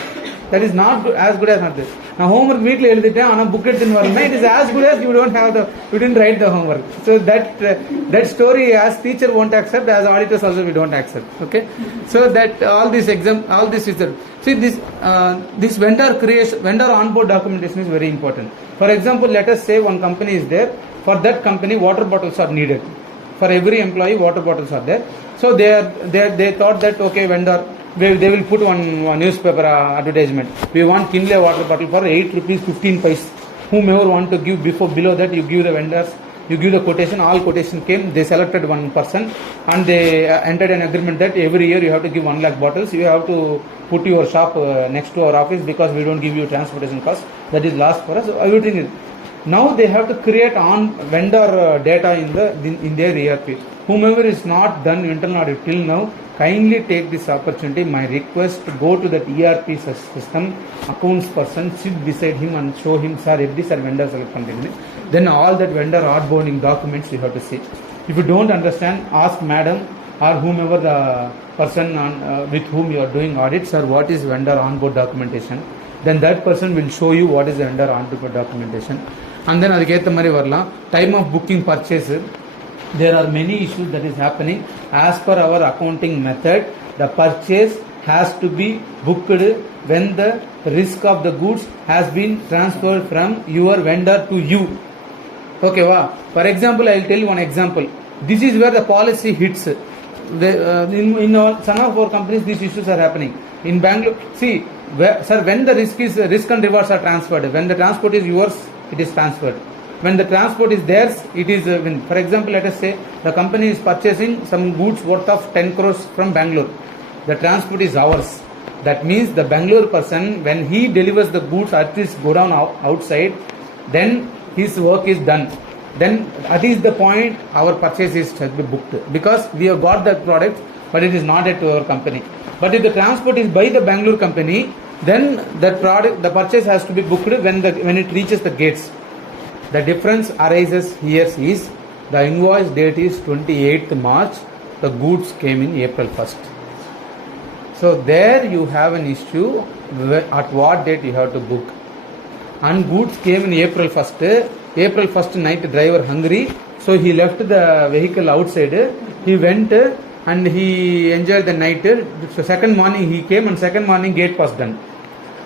That is not as good as not this. Now homework weekly on a book it is as good as you didn't write the homework. So that story as teacher won't accept, as auditors also we don't accept. Okay, so that all this is the, see this vendor onboard documentation is very important. For example, let us say one company is there. For that company, water bottles are needed. For every employee, water bottles are there. So they thought that, okay, vendor, they will put one newspaper advertisement. We want Kinley water bottle for 8 rupees 15 paise. Whomever want to give below that, you give the vendors, you give the quotation. All quotation came. They selected one person and they entered an agreement that every year you have to give 1 lakh bottles. You have to put your shop next to our office, because we don't give you transportation cost. That is last for us. Everything is. Now they have to create on vendor data in their ERP. Whomever is not done internal audit till now, kindly take this opportunity. My request, go to that ERP system, accounts person, sit beside him and show him, sir, if these are vendor select content. Then all that vendor onboarding documents you have to see. If you don't understand, ask madam or whomever the person with whom you are doing audit, sir, what is vendor onboard documentation? Then that person will show you what is the vendor onboard documentation. And then aduketha mari varala time of booking purchase. There are many issues that is happening. As per our accounting method, the purchase has to be booked when the risk of the goods has been transferred from your vendor to you. Okay, wow. For example, I will tell you one example. This is where the policy hits. In some of our companies, these issues are happening. In Bangalore, see, sir, when the risk and rewards are transferred, when the transport is yours, it is transferred. When the transport is theirs, it is, for example, let us say the company is purchasing some goods worth of 10 crores from Bangalore. The transport is ours. That means the Bangalore person, when he delivers the goods at his godown outside, then his work is done. Then that is the point our purchase is to be booked, because we have got that product, but it is not at our company. But if the transport is by the Bangalore company, then that product, the purchase has to be booked when it reaches the gates. The difference arises here is the invoice date is 28th March, the goods came in April 1st. So there you have an issue at what date you have to book. And goods came in April 1st. April 1st night, driver hungry, so he left the vehicle outside. He went and he enjoyed the night. So second morning he came, and second morning gate pass done.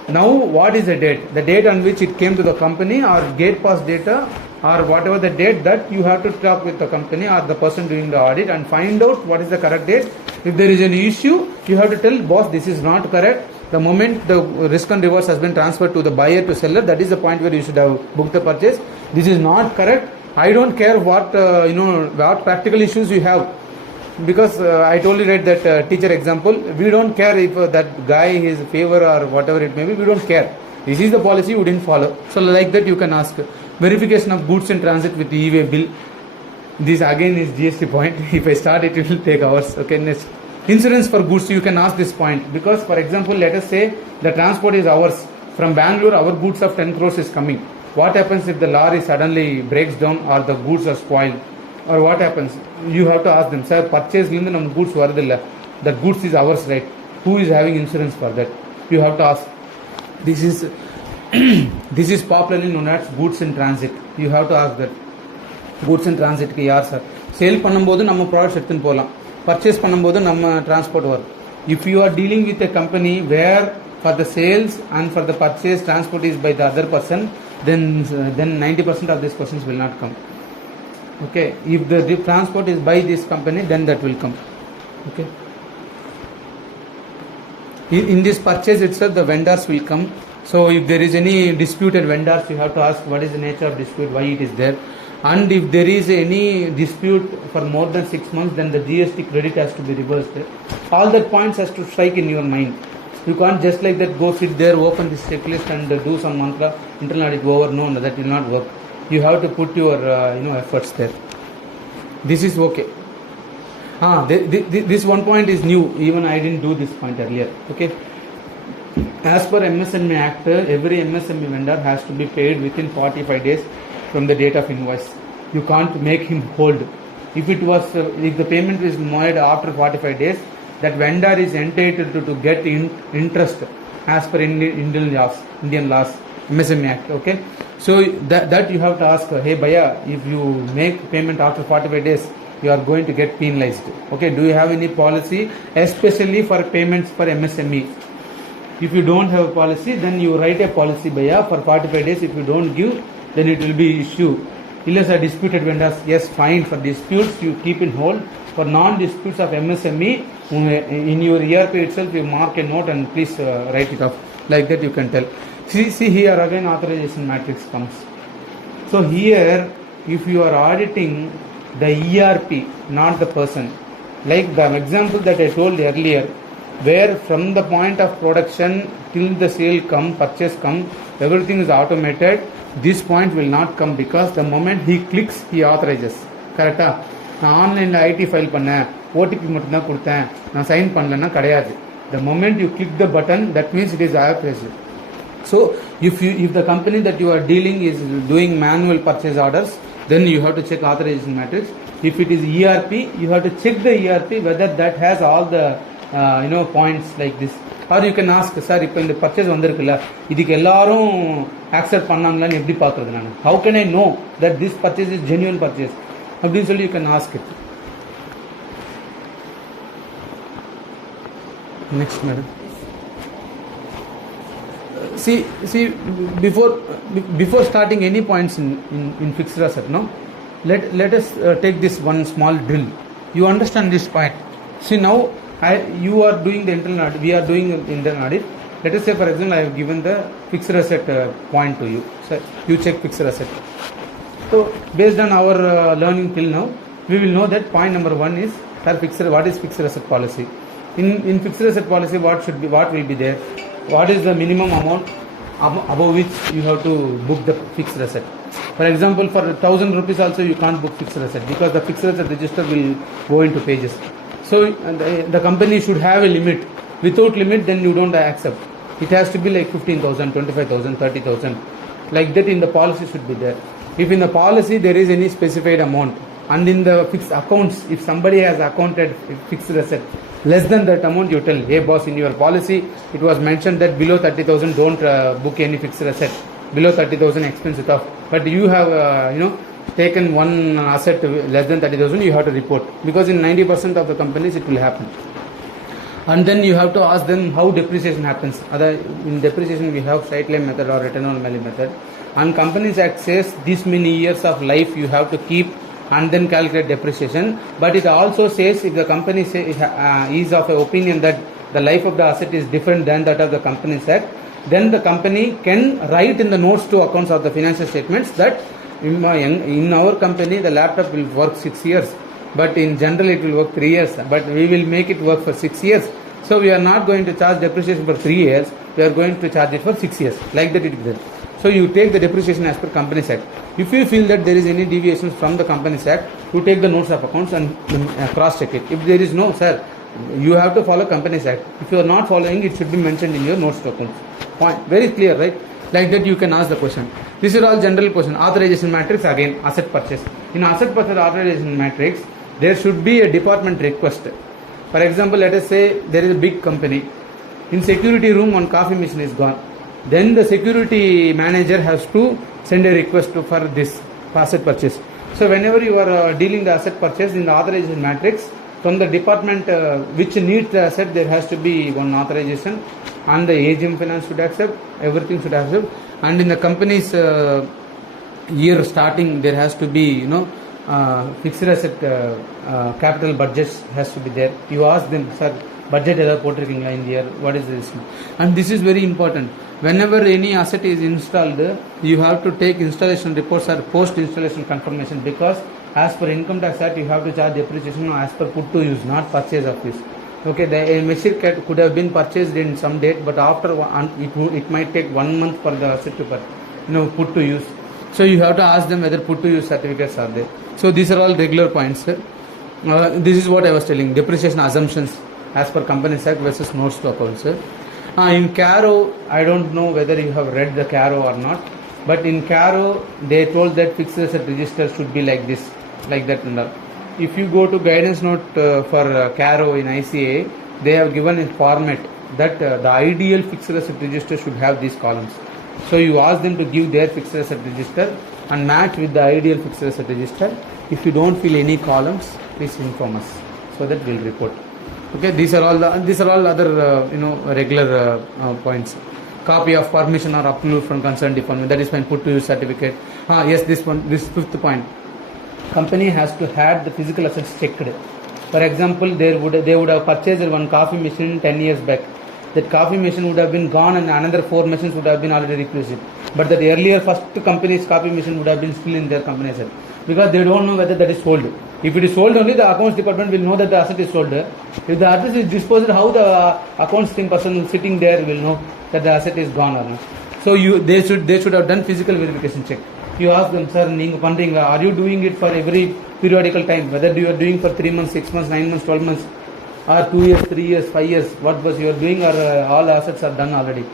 Now what is the date? The date on which it came to the company, or gate pass data, or whatever the date, that you have to talk with the company or the person doing the audit and find out what is the correct date. If there is an issue, you have to tell boss this is not correct. The moment the risk and rewards has been transferred to the buyer to seller, that is the point where you should have booked the purchase. This is not correct. I don't care what what practical issues you have, because I told you right that teacher example. We don't care if that guy is favor or whatever it may be. We don't care. This is the policy you didn't follow. So like that you can ask. Verification of goods in transit with the e-way bill. This again is GST point. If I start it will take hours. Okay, next. Insurance for goods, you can ask this point, because for example, let us say the transport is ours. From Bangalore, our goods of 10 crores is coming. What happens if the lorry suddenly breaks down or the goods are spoiled? Or what happens? You have to ask them, sir, purchase goods varudilla. That goods is ours, right? Who is having insurance for that? You have to ask. This is this is popularly known as goods in transit. You have to ask that. Goods in transit ki yaar sir. Sale பண்ணும்போது நம்ம products எடுத்துன்னு போலாம். Purchase பண்ணும்போது நம்ம transport வரும். If you are dealing with a company where for the sales and for the purchase transport is by the other person, then 90% of these questions will not come. Okay, if the transport is by this company, then that will come. Okay, in this purchase itself the vendors will come. So if there is any disputed vendors, you have to ask what is the nature of dispute, why it is there. And if there is any dispute for more than 6 months, then the GST credit has to be reversed. All that points has to strike in your mind. You can't just like that go sit there, open this checklist and do some mantra, internal audit over. No, that will not work. You have to put your efforts there. This is okay. This one point is new. Even I didn't do this point earlier. Okay. As per MSME Act, every MSME vendor has to be paid within 45 days from the date of invoice. You can't make him hold. If the payment is made after 45 days, that vendor is entitled to get interest as per Indian laws, MSME Act. Okay, so that you have to ask, hey Bhaiya, if you make payment after 45 days, you are going to get penalized. Okay, do you have any policy, especially for payments for MSME? If you don't have a policy, then you write a policy, Bhaiya, for 45 days. If you don't give, then it will be issue. Unless are disputed vendors, yes, fine. For disputes, you keep in hold. For non-disputes of MSME, in your ERP itself, you mark a note and please write it off. Like that you can tell. See here again authorization matrix comes. So here, if you are auditing the ERP, not the person, like the example that I told earlier, where from the point of production till the sale come, purchase come, everything is automated. This point will not come because the moment he clicks, he authorizes. Correct? நான் ஆன்லைனில் IT file பண்ணேன், OTP மட்டும்தான் கொடுத்தேன், நான் sign பண்ணலன்னா கிடையாது. The moment you click the button, that means it is authorized. So if the company that you are dealing is doing manual purchase orders, then you have to check authorization matrix. If it is ERP, you have to check the ERP whether that has all the points like this. Or you can ask, sir, இப்போ இந்த purchase வந்திருக்குல்ல, இதுக்கு எல்லாரும் accept பண்ணாங்களான்னு எப்படி பார்க்குறது நான்? How can I know that this purchase is genuine purchase? அப்படின்னு சொல்லி you can ask it. Next, madam. See, before starting any points in fixed asset, no, let us take this one small drill. You understand this point. See, now you are doing the internal audit, we are doing the internal audit. Let us say, for example, I have given the fixed asset point to you. So you check fixed asset. So based on our learning till now, we will know that point number 1 is, sir, what is fixed asset policy? In fixed asset policy, what will be there? What is the minimum amount above which you have to book the fixed asset? For example, for 1,000 rupees also you can't book fixed asset because the fixed asset register will go into pages. So the company should have a limit. Without limit, then you don't accept. It has to be like 15,000, 25,000, 30,000. Like that in the policy should be there. If in the policy there is any specified amount, and in the fixed accounts, if somebody has accounted fixed asset less than that amount, you tell, hey boss, in your policy it was mentioned that below 30,000 don't book any fixed asset, below 30,000 expense it off, but you have taken one asset less than 30,000, you have to report, because in 90% of the companies it will happen. And then you have to ask them how depreciation happens. In depreciation we have straight line method or return on value method, and Companies Act says this many years of life you have to keep and then calculate depreciation. But it also says if the company is of an opinion that the life of the asset is different than that of the Companies Act, then the company can write in the notes to accounts of the financial statements that in our company the laptop will work 6 years, but in general it will work 3 years, but we will make it work for 6 years. So we are not going to charge depreciation for 3 years, we are going to charge it for 6 years. Like that it is there. So you take the depreciation as per Companies Act. If you feel that there is any deviations from the Companies Act, you take the notes of accounts and cross check it. If there is no, sir, you have to follow Companies Act. If you are not following, it should be mentioned in your notes to accounts. Point. Very clear, right? Like that you can ask the question. This is all general question. Authorization matrix, again, asset purchase. In asset purchase authorization matrix, there should be a department request. For example, let us say there is a big company. In security room, one coffee machine is gone. Then the security manager has to send a request for this asset purchase. So whenever you are dealing the asset purchase in the authorization matrix, from the department which needs the asset, there has to be one authorization, and the AGM finance should accept, everything should accept, and in the company's year starting there has to be fixed asset capital budgets has to be there. You ask them, sir, budget எதாவது போட்டிருக்கீங்களா in here, what is this? And this is very important. Whenever any asset is installed, you have to take installation reports or post installation confirmation, because as per Income Tax Act you have to charge depreciation as per put to use, not purchase of this. Okay, the machine could have been purchased in some date, but after it might take 1 month for the asset to put to use. So you have to ask them whether put to use certificates are there. So these are all regular points, sir. This is what I was telling, depreciation assumptions as per Companies Act versus notes to accounts, sir. In CARO, I don't know whether you have read the CARO or not, but in CARO they told that fixed asset register should be like this, like that and all. If you go to guidance note for CARO in ICA, they have given a format that the ideal fixed asset register should have these columns. So you ask them to give their fixed asset register and match with the ideal fixed asset register. If you don't fill any columns, please inform us so that we'll report. Okay, these are all other regular points. Copy of permission or approval from concerned department, that is fine. Put to use certificate. Yes, this fifth point. Company has to have the physical assets checked. For example, they would have purchased one coffee machine 10 years back. That coffee machine would have been gone and another 4 machines would have been already replaced. But that earlier first company's coffee machine would have been still in their company asset, because they don't know whether that is sold. If it is sold, only the accounts department will know that the asset is sold. If the asset is disposed, how the accounts person sitting there will know that the asset is gone or not. So they should have done physical verification check. You ask them, sir, are you doing it for every periodical time? Whether you are doing for 3 months, 6 months, 9 months, 12 months, or 2 years, 3 years, 5 years, what was you are doing, or all assets are done already.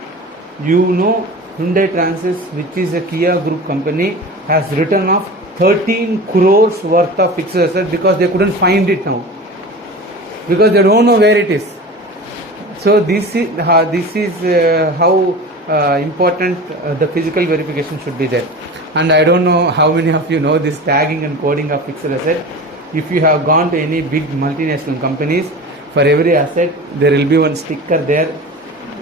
You know, Hyundai Transys, which is a Kia group company, has written off 13 crores worth of fixed assets because they couldn't find it now. Because they don't know where it is. So this is how important the physical verification should be there. And I don't know how many of you know this tagging and coding of fixed asset. If you have gone to any big multinational companies, for every asset there will be one sticker there.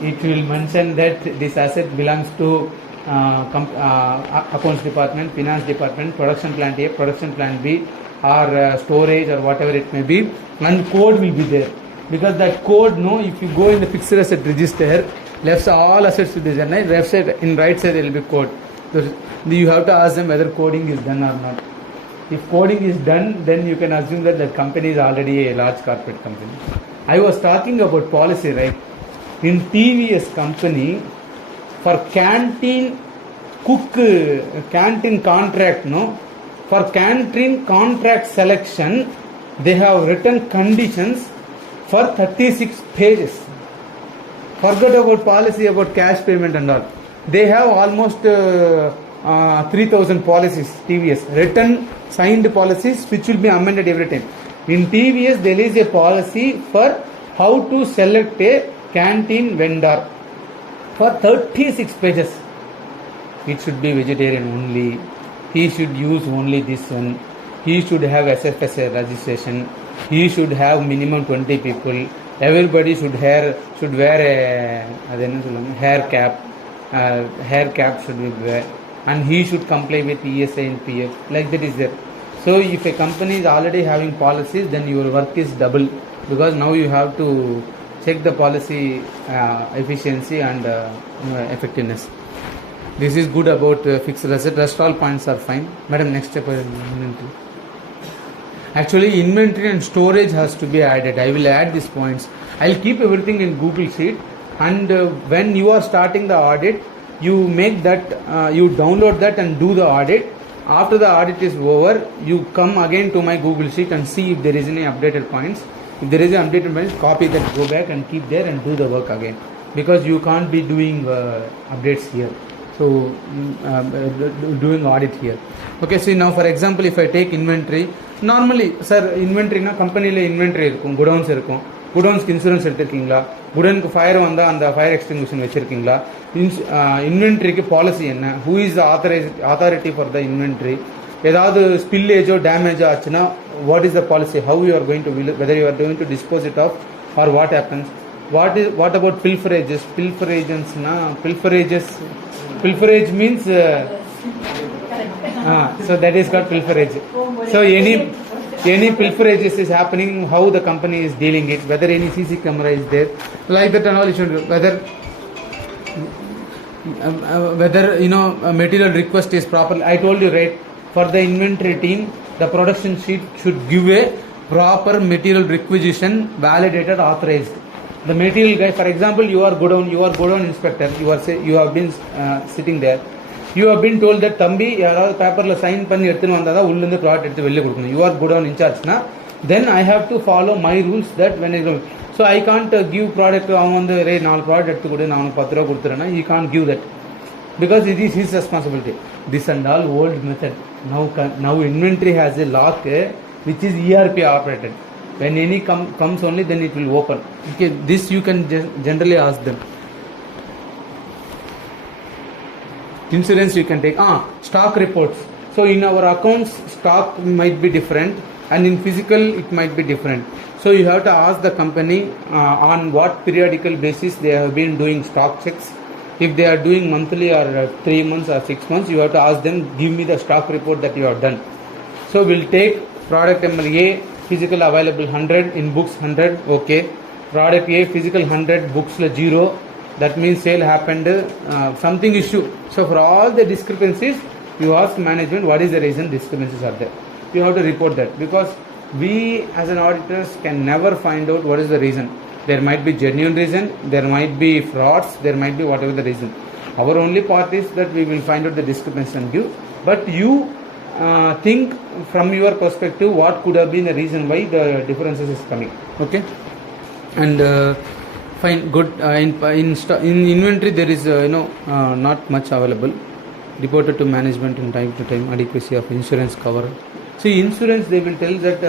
It will mention that this asset belongs to accounts department, finance department, production plant A, production plant B, or storage or whatever it may be, and code will be there. Because that code, if you go in the fixed asset register, left side all assets will be there, left side, in right side there will be code. So you have to ask them whether coding is done or not. If coding is done, then you can assume that the company is already a large corporate company. I was talking about policy, right? In TVS company, for canteen contract, for canteen contract selection, they have written conditions for 36 pages. Forget about policy about cash payment and all. They have almost 3,000 policies, TVS, written, signed policies which will be amended every time. In TVS, there is a policy for how to select a canteen vendor for 36 pages. It should be vegetarian only. He should use only this one. He should have SFSA registration. He should have minimum 20 people. Everybody should wear a hair cap. Hair cap should be there, and he should comply with ESI and PF. Like that is there. So if a company is already having policies, then your work is double, because now you have to check the policy efficiency and effectiveness. This is good about fixed asset. Rest all points are fine. Madam, next step is inventory. Actually, inventory and storage has to be added. I will add these points. I will keep everything in Google Sheet, and when you are starting the audit, you make that, you download that and do the audit. After the audit is over, you come again to my Google Sheet and see if there is any updated points. If there is an updated points, copy that, go back and keep there and do the work again, because you can't be doing updates here. So doing audit here. Okay, so now for example, if I take inventory, normally sir, inventory na company le inventory irukum, godowns irukum, godowns ku insurance எடுத்துக்கிங்களா, godown ku fire வந்தா அந்த fire extinguisher வெச்சிருக்கீங்களா, inventory க்கு policy என்ன, who is the authority for the inventory, ஏதாவது spillage or damage ஆச்சுனா what is the policy, how you are going to, whether you are going to dispose it off or what happens, what about pilferages na, pilferage means so that is called pilferage. So any pilferages is happening, how the company is dealing it, whether any CC camera is there, like that and all. You should, whether a material request is proper. I told you, right, for the inventory team, the production sheet should give a proper material requisition, validated, authorized. The material guy, for example, you are godown inspector, you have been sitting there. You have been told that Thambi, yaravadhu paper la sign panni eduthu vandha ullundu product eduthu velli kudukanum. You are godown in charge na, then I have to follow my rules that when I go. So I can't give product avanga re 4 product eduthu kodu na avanga 10 rupees kuduthurana. He can't give that, because it is his responsibility. This and all old method. Now inventory has a lock which is ERP operated. When any comes only, then it will open. Okay, this you can generally ask them. Insurance you can take. Stock reports. So in our accounts, stock might be different, and in physical it might be different. So you have to ask the company on what periodical basis they have been doing stock checks. If they are doing monthly or 3 months or 6 months, you have to ask them, give me the stock report that you have done. So we'll take product number A, physical available 100, in books 100, okay. Product A, physical 100, books 0. That means sale happened, something issue. So for all the discrepancies, you ask management what is the reason discrepancies are there. You have to report that, because we as an auditors can never find out what is the reason. There might be genuine reason, there might be frauds, there might be whatever the reason. Our only part is that we will find out the discrepancy and give. but you think from your perspective what could have been the reason why the differences is coming. Okay, and fine, good. In inventory there is not much available. Reported to management in time to time. Adequacy of insurance cover. See, insurance they will tell that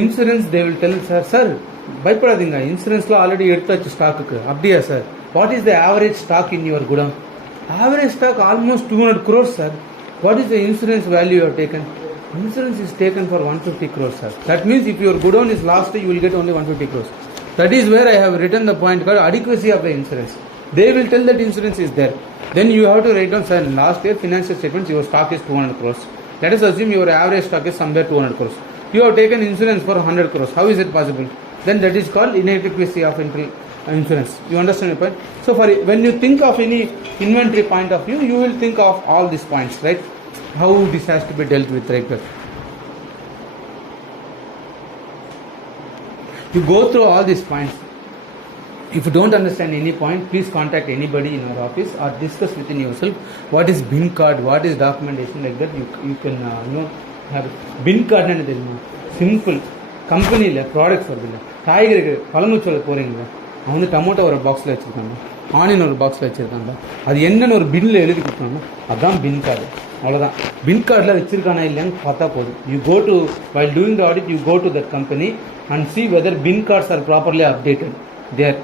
insurance they will tell sir பயப்படாதீங்க, இன்சூரன்ஸ்லாம் already எடுத்தாச்சு ஸ்டாக்குக்கு. அப்படியா sir? What is the average stock in your குடம்? Average stock almost 200 crores, sir. What is the insurance value you have taken? Insurance is taken for 150 crores, sir. That means if your godown is lost, you will get only 150 crores. That is where I have written the point called adequacy of the insurance. They will tell that insurance is there. Then you have to write down, sir, last year financial statements, your stock is 200 crores. Let us assume your average stock is somewhere 200 crores. You have taken insurance for 100 crores. How is it possible? Then that is called inadequacy of insurance. You understand the point? So for when you think of any inventory point of view, you will think of all these points, right? How this has to be dealt with, right? You go through all these points. If you don't understand any point, please contact anybody in our office or discuss within yourself. What is bin card? What is documentation, like that? You can have it. Bin card and simple. கம்பெனியில் products வருது இல்லை, காய்கறி பழமு சொல்ல போகிறீங்களா, அவன் வந்து tomato ஒரு பாக்ஸில் வச்சுருக்காங்க, ஆனியன் ஒரு பாக்ஸில் வச்சுருக்காங்க, அது என்னென்னு ஒரு பின்னில் எழுதி கொடுத்தாங்க, அதுதான் பின் கார்டு. அவ்வளோதான். பின் கார்டில் வச்சுருக்கானா இல்லையான்னு பார்த்தா போதும். You go to while doing the audit, you go to that company and see whether bin cards are properly updated there.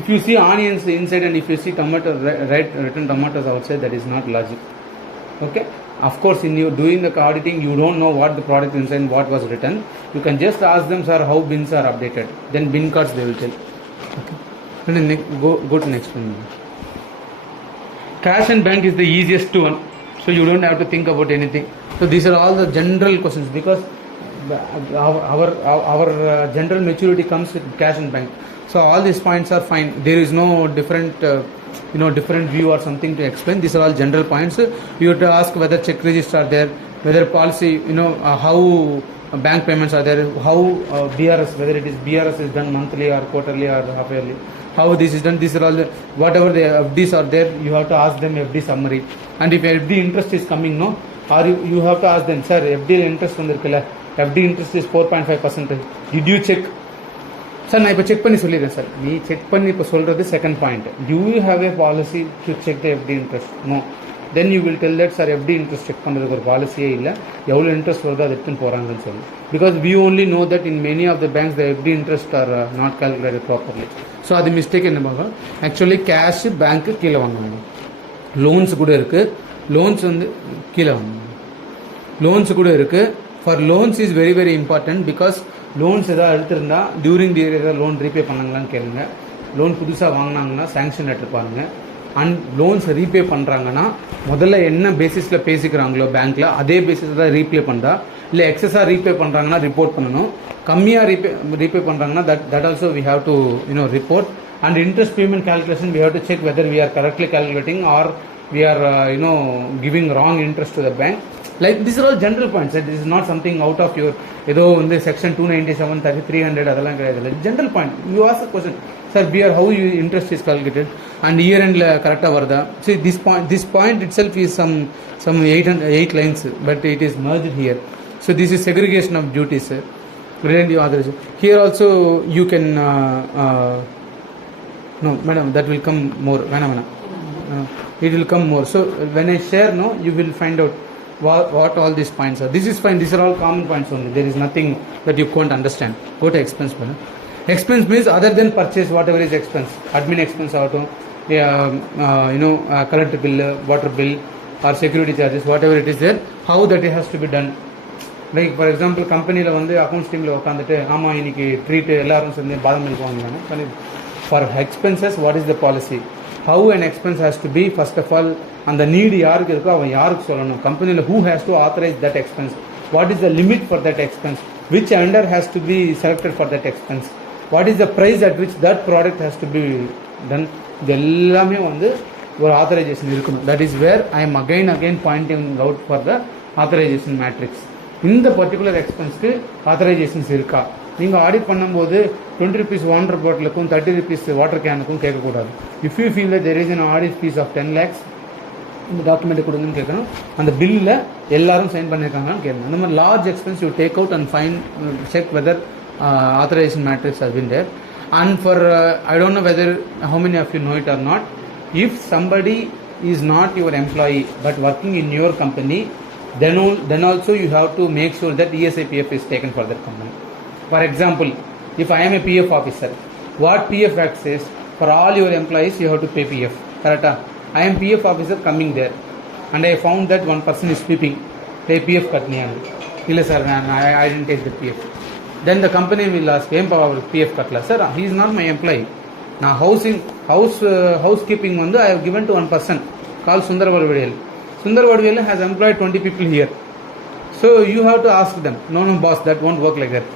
If you see onions inside and if you see tomato, written tomatoes outside, that is not logic. Okay. Of course, in you doing the auditing, you don't know what the product inside and what was written. You can just ask them, sir, how bins are updated. Then bin cards they will tell. Okay. And then go to next one. Cash and bank is the easiest one, so you don't have to think about anything. So these are all the general questions, because our general maturity comes with cash and bank. So all these points are fine. There is no different different view or something to explain. These are all general points. You have to ask whether check registers are there, whether policy, how bank payments are there, how BRS, whether it is BRS is done monthly or quarterly or half yearly, how this is done. These are all whatever the FDs are there, you have to ask them FD summary. And if FD interest is coming, or you have to ask them, sir, FD interest வந்திருக்குல்ல, FD interest is 4.5%. Did you check? Sir நான் இப்போ check பண்ணி சொல்லிடுறேன் sir. நீ check பண்ணி இப்போ சொல்கிறது second point. You have a policy to check the FD interest? No. Then you will tell that, sir FD interest check பண்ணுறதுக்கு ஒரு பாலிசியே இல்லை, எவ்வளோ இன்ட்ரெஸ்ட் வருதோ அதை எடுத்துன்னு போகிறாங்கன்னு சொல்லி. Because we only know that in many of the banks the FD interest are not calculated properly. So அது மிஸ்டேக் என்ன பார்க்கலாம். ஆக்சுவலி கேஷ் பேங்க்கு கீழே வாங்குவாங்க. லோன்ஸ் கூட இருக்குது. லோன்ஸ் வந்து கீழே வாங்குவாங்க. லோன்ஸ் கூட இருக்குது. For loans is very very important. Because loans எதாவது எடுத்திருந்தா டியூரிங் தி இயர் ஏதாவது லோன் ரீபே பண்ணாங்களான்னு கேளுங்க. லோன் புதுசாக வாங்கினாங்கன்னா சேங்ஷன் லெட்டர் பாருங்க. அண்ட் லோன்ஸ் ரீபே பண்ணுறாங்கன்னா முதல்ல என்ன பேசிஸில் பேசிக்கிறாங்களோ பேங்க்கில் அதே பேசிஸில் தான் ரீபே பண்ணுறா, இல்லை எக்ஸஸாக ரீபே பண்ணுறாங்கன்னா ரிப்போர்ட் பண்ணணும். கம்மியாக ரீபே பண்ணுறாங்கன்னா that also we have to report. And interest payment calculation we have to check whether we are correctly calculating or we are giving wrong interest to the bank. Like these are all general points. This is not something out of your ஏதோ வந்து section 297 300 அதெல்லாம் கிடையாது. General point. You ask a question, sir PR how you interest is calculated and year எண்டில் கரெக்டாக வருதா? So this point itself is some 8 lines, but it is merged here. So this is segregation of duties, relative authorization. Here also you can no madam, that will come more. It will come more. So when I share, you will find out what all these points are. This is fine. These are all common points only. There is nothing that you can't understand. Go to expense. Expense means other than purchase, whatever is expense, admin expense, auto, current bill, water bill, or security charges, whatever it is there, how that has to be done. Like for example, company la வந்து accounts team la உட்காந்துட்டு ஆமா இன்னைக்கு treat எல்லாரும் சேர்ந்து பாதாம் milk வாங்குவாங்க. For expenses, what is the policy? How an expense has to be, first of all, and the need யாருக்கு இருக்கோ அவன் யாருக்கு சொல்லணும். கம்பெனியில் who has to authorize that expense? What is the limit for that expense? Which vendor has to be selected for that expense? What is the price at which that product has to be done? இது எல்லாமே வந்து ஒரு authorization இருக்கணும். That is where I am again pointing out for the authorization matrix. இந்த particular எக்ஸ்பென்ஸ்க்கு authorizations இருக்கா? நீங்கள் audit பண்ணும்போது 20 rupees water பாட்டிலுக்கும் 30 rupees water கேனுக்கும் கேட்கக்கூடாது. If you feel that there is an audit fees of 10 lakhs இந்த document கொடுங்கன்னு கேட்கணும். அந்த பில்லில் எல்லாரும் சைன் பண்ணியிருக்காங்கன்னு கேட்கணும். அந்த மாதிரி large expense you take out and fine check weather authorization matrix has been there. And for I don't know whether how many of you know it or not, if somebody is not your employee but working in your company, then also you have to make sure that ESIPF is taken for that company. For example, if I am a PF officer, what PF Act says, for all your employees you have to pay PF. Correct? I am PF officer coming there and I found that one person is sleeping. Pay PF katniyanu. Illa sir, I didn't take the PF. Then the company will ask, PF katla. Sir, he is not my employee. Now housekeeping I have given to one person called Sundar Vadivelu. Sundar Vadivelu has employed 20 people here. So you have to ask them, no boss, that won't work like that.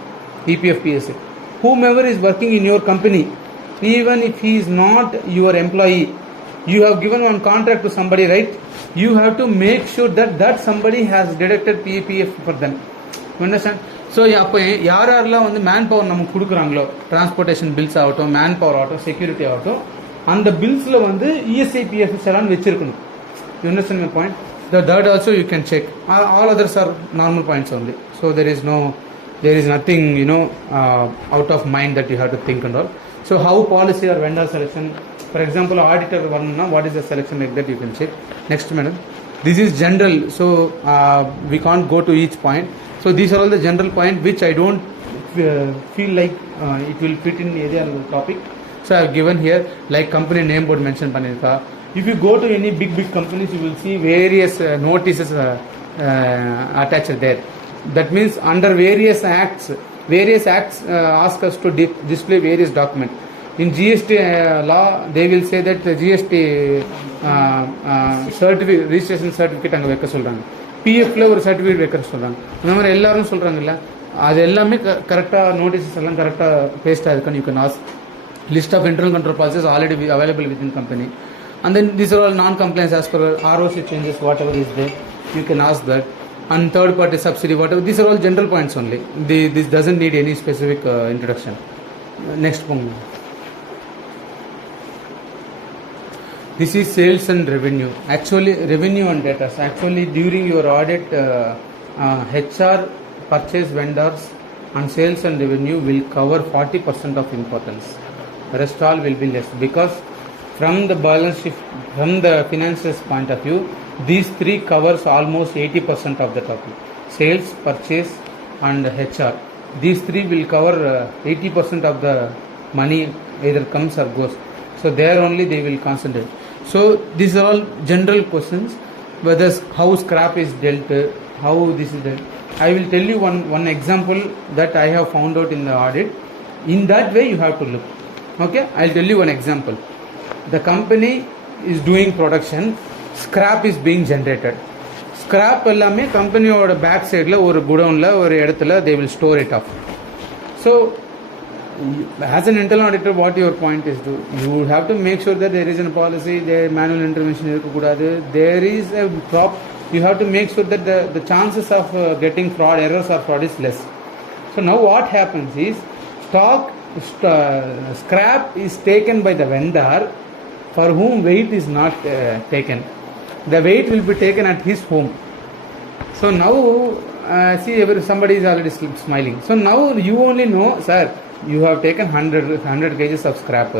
EPF, PSA. Whomever is working in your company, even if he is not your employee, you have given one contract to somebody, right? You have to make sure that somebody has deducted PPF for them. You understand? So அப்போ யாரெல்லாம் man power நமக்கு கொடுக்குறாங்களோ, transportation bills ஆகட்டும், man power ஆகட்டும், security ஆகட்டும், அந்த பில்ஸில் ESIPF எல்லாம் வச்சிருக்கணும். You understand my point? That also you can check. All others are normal points only. So there is nothing out of mind that you have to think and all. So how policy or vendor selection, for example, auditor varna, what is the selection like that you can check. Next madam, this is general, so we can't go to each point. So these are all the general point which I don't feel like it will fit in any other topic. So I have given here like company name board mention pannirka. If you go to any big companies, you will see various notices attached there. That means under various acts ask us to display various documents. In GST law, they will say that the GST registration certificate அங்கே வைக்க சொல்கிறாங்க. பிஎஃப்ல ஒரு certificate வைக்க சொல்கிறாங்க. இந்த மாதிரி எல்லாரும் சொல்கிறாங்கல்ல, அது எல்லாமே கரெக்டாக நோட்டீஸஸ் எல்லாம் கரெக்டாக பேஸ்டாக இருக்குன்னு you can ask. List of internal control policies already available within company. And then these are all non-compliance as per ROC changes, whatever is there, you can ask that. And third party subsidy, whatever, these are all general points only. This doesn't need any specific introduction. Next point. This is sales and revenue. Actually, revenue and data. Actually, during your audit, HR, purchase vendors, and sales and revenue will cover 40% of importance. The rest all will be less, because from the balance sheet, from the finances point of view, these three covers almost 80% of the topic. Sales, purchase, and HR. These three will cover 80% of the money either comes or goes. So there only they will concentrate. So these are all general questions. Whether how scrap is dealt, how this is dealt. I will tell you one example that I have found out in the audit. In that way you have to look. Okay, I'll tell you one example. The company is doing production, scrap is being generated. Scrap எல்லாமே கம்பெனியோட back சைடில் ஒரு குடவுனில் ஒரு இடத்துல they will store it off. So as an internal auditor, what your point is to, you have to make sure that there is a policy, there manual intervention இருக்கக்கூடாது. There is a you have to make sure that the chances of getting fraud, errors or fraud is less. So now what happens is scrap is taken by the vendor for whom weight is not taken. The weight will be taken at his home. So now see somebody is already smiling. So now you only know, sir, you have taken 100 kgs of scrap.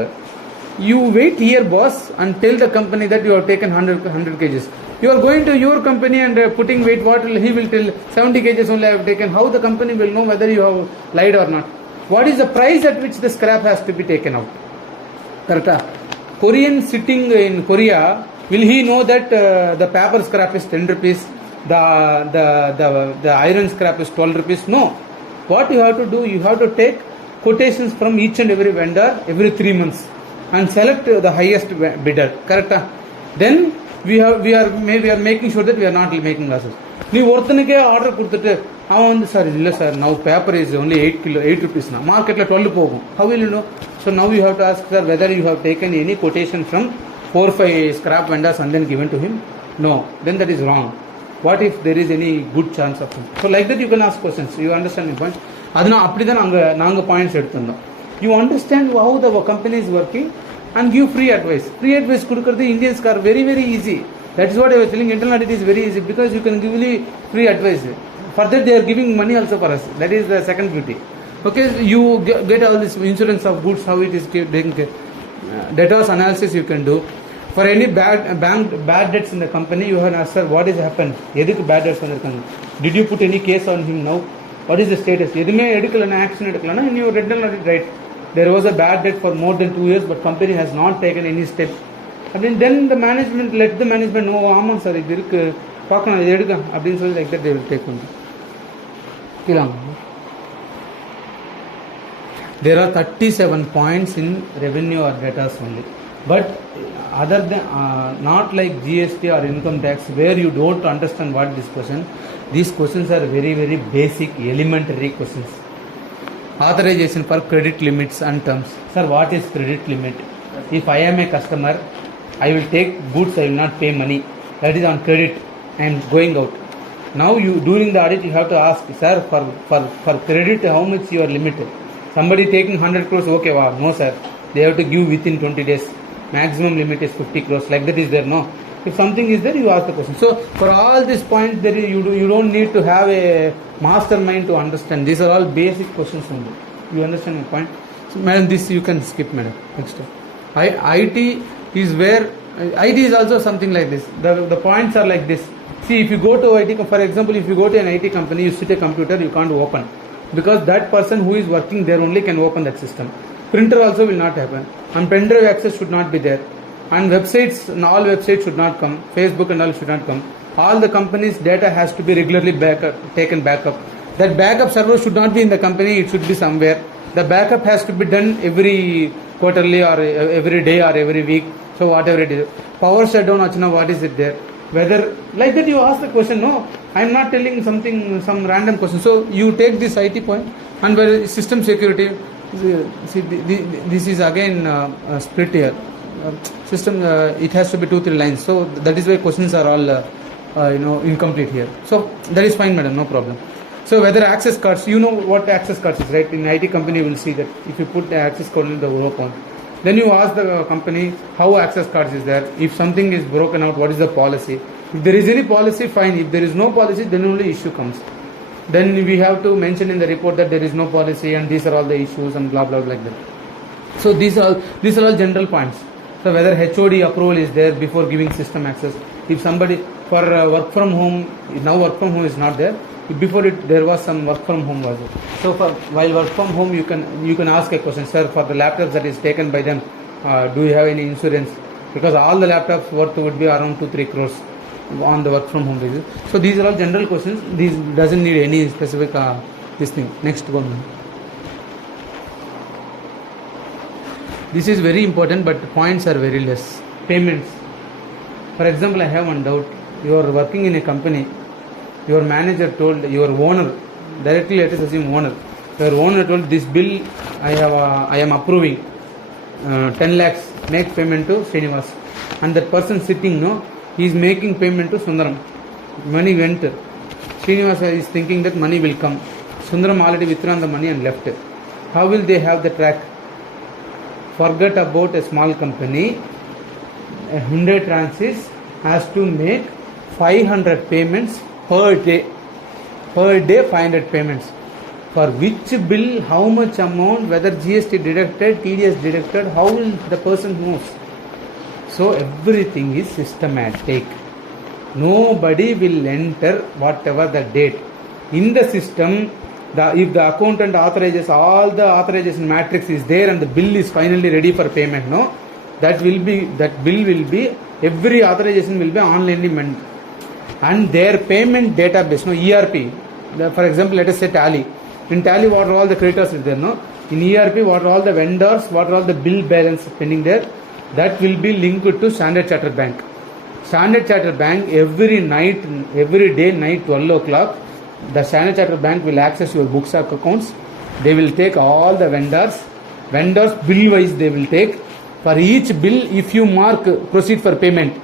You wait here, boss, and tell the company that you have taken 100 kgs. You are going to your company and putting weight. What will he will tell? 70 kgs only I have taken. How the company will know whether you have lied or not? What is the price at which the scrap has to be taken out? Correct? Korean sitting in Korea, will he know that the paper scrap is 10 rupees, the iron scrap is 12 rupees? No. What you have to do, you have to take quotations from each and every vendor every 3 months and select the highest bidder. Correct? Then we are making sure that we are not making losses. நீ ஒருத்தனுக்கே order கொடுத்துட்டு அவன் வந்து sir இல்லை sir now paper is only 8 rupeesனா மார்க்கெட்டில் 12 போகும். How will you know? So now you have to ask sir whether you have taken any quotation from 4-5 scrap vendors and then given to him. No, then that is wrong. What if there is any good chance of him? So like that you can ask questions. You understand the point? அது நான் அப்படி தான் நாங்கள் points எடுத்திருந்தோம். You understand how the company is working and give free advice. Free advice கொடுக்குறது இந்தியன்ஸ்க்கு are very very easy. That is what I was telling. Internal audit is very easy because you can give free advice. Further, they are giving money also for us. That is the second beauty. Okay, you get all this insurance of goods, how it is taken care. Debtors analysis you can do. For any bad debts in the company, you have asked, sir, what is happened? எதுக்கு bad debts வந்திருக்காங்க? Did you put any case on him now? What is the status? எதுவுமே எடுக்கலன்னா, action எடுக்கலன்னா, in your internal audit, right? There was a bad debt for more than 2 years, but company has not taken any step. And then the management, let the management know, ஆமாம் sir இது இருக்கு, பார்க்கணும், இது எடுக்க அப்படின்னு சொல்லி like that they will take on. There are 37 points in revenue or debtors only. But other than not like GST or income tax where you don't understand what this question. These questions are very very basic elementary questions. Authorization for credit limits and terms. Sir, what is credit limit? If I am a customer, I will take goods, I will not pay money. That is on credit. I am going out. Now you during the audit you have to ask, sir, for credit how much you are limited? Somebody taking 100 crores, okay, wow, no sir. They have to give within 20 days. Maximum limit is 50 crores. Like that is there, no? If something is there, you ask the question. So for all these points, you don't need to have a mastermind to understand. These are all basic questions only. You understand my point? So madam, this you can skip, madam. Next step. IT is where IT is also something like this. The points are like this. See, if you go to IT, for example, if you go to an IT company, you sit a computer, you can't open. Because that person who is working there only can open that system. Printer also will not happen. And pen drive access should not be there. And websites, all websites should not come. Facebook and all should not come. All the company's data has to be regularly taken backup. That backup server should not be in the company, it should be somewhere. The backup has to be done every quarterly or every day or every week. So whatever it is. Power shutdown, achana, what is it there? Whether like that you ask the question. No, I am not telling some random question. So you take this IT point and where system security. See, this is again split here. System it has to be 2-3 lines. So that is why questions are all incomplete here. So that is fine, madam, no problem. So whether access cards, you know what access cards is, right? In IT company you will see that if you put the access code in the rope on. Then you ask the company how access cards is there. If something is broken out, what is the policy? If there is any policy, fine. If there is no policy, then only issue comes. Then we have to mention in the report that there is no policy and these are all the issues and blah blah like that. So these are all general points. So whether HOD approval is there before giving system access. If somebody for work from home, now work from home is not there. Before it there was some work from home was it. So for while work from home you can ask a question, sir, for the laptops that is taken by them, do you have any insurance? Because all the laptops worth would be around 2-3 crores on the work from home basis. So these are all general questions. These doesn't need any specific this thing. Next one. This is very important, but points are very less. Payments. For example, I have one doubt. You are working in a company. Your manager told your owner, directly let us assume owner. Your owner told this bill I am approving 10 lakhs, make payment to Srinivas. And that person sitting, no, he is making payment to Sundaram. Money went. Srinivas is thinking that money will come. Sundaram already withdrawn the money and left it. How will they have the track? Forget about a small company. A Hyundai Transit has to make 500 payments per day. Per day 500 payments. For which bill, how much amount, whether GST deducted, TDS deducted, how will the person knows? So everything is systematic. Nobody will enter whatever the date. In the system, if the accountant authorizes, all the authorization matrix is there and the bill is finally ready for payment, no? That bill will be, every authorization will be onlinely meant. And their payment database, no, ERP, for example, let us say Tally. In Tally, what are all the creditors is there, no? In ERP, what are all the vendors, what are all the bill balance pending there? That will be linked to Standard Chartered Bank. Standard Chartered Bank, every day night 12 o'clock, the Standard Chartered Bank will access your books of accounts. They will take all the vendors bill wise they will take. For each bill, if you mark proceed for payment,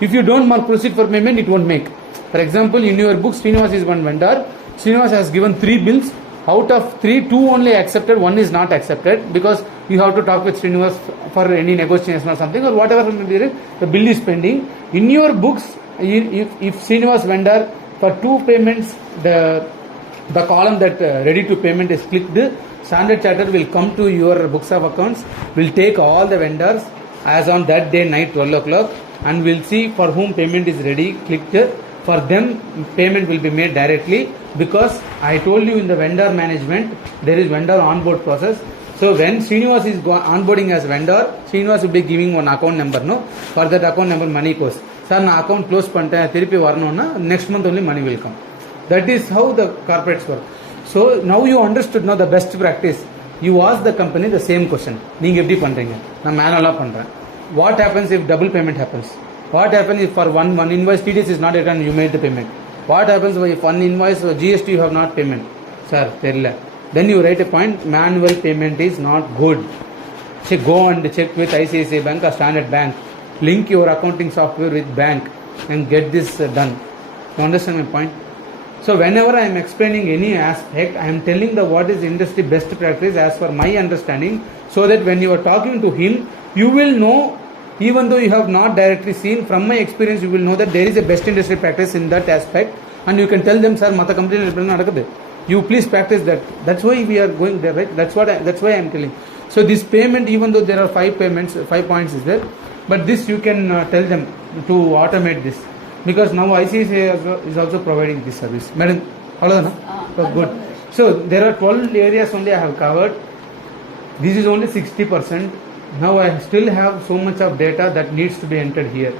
if you don't mark proceed for payment, it won't make. For example, in your book, Srinivas is one vendor. Srinivas has given 3 bills. Out of 3, 2 only accepted, 1 is not accepted because you have to talk with Srinivas for any negotiation or something or whatever the bill is pending. In your books, if Srinivas vendor for 2 payments, the column that ready to payment is clicked, Standard Chartered will come to your books of accounts, will take all the vendors as on that day night 12 o'clock and will see for whom payment is ready, clicked. For them, payment will be made directly because I told you in the vendor management, there is vendor onboard process. So when Srinivas is onboarding as vendor, Srinivas will be giving one account number, no? For that account number, money goes. Sir, na account close panta, thiripi varnona, next month only money will come. That is how the corporates work. So now you understood now the best practice. You ask the company the same question. Neenga eppadi pandringa? Na manual pandren. What happens if double payment happens? What happens if for one invoice TDS is not returned, you made the payment? What happens if one invoice GST you have not payment? Sir, then you write a point, manual payment is not good. So go and check with ICICI Bank or Standard Bank. Link your accounting software with bank and get this done. You understand my point? So whenever I am explaining any aspect, I am telling the what is industry best practice as per my understanding, so that when you are talking to him, you will know, even though you have not directly seen, from my experience you will know that there is a best industry practice in that aspect, and you can tell them, sir, mata company you please practice that. That's why we are going there, right? That's why I am telling. So this payment, even though there are 5 payments, 5 points is there, but this you can tell them to automate this, because now ICICI is also providing this service. Madam, hello, no? Good. So there are 12 areas only I have covered. This is only 60%. Now I still have so much of data that needs to be entered here.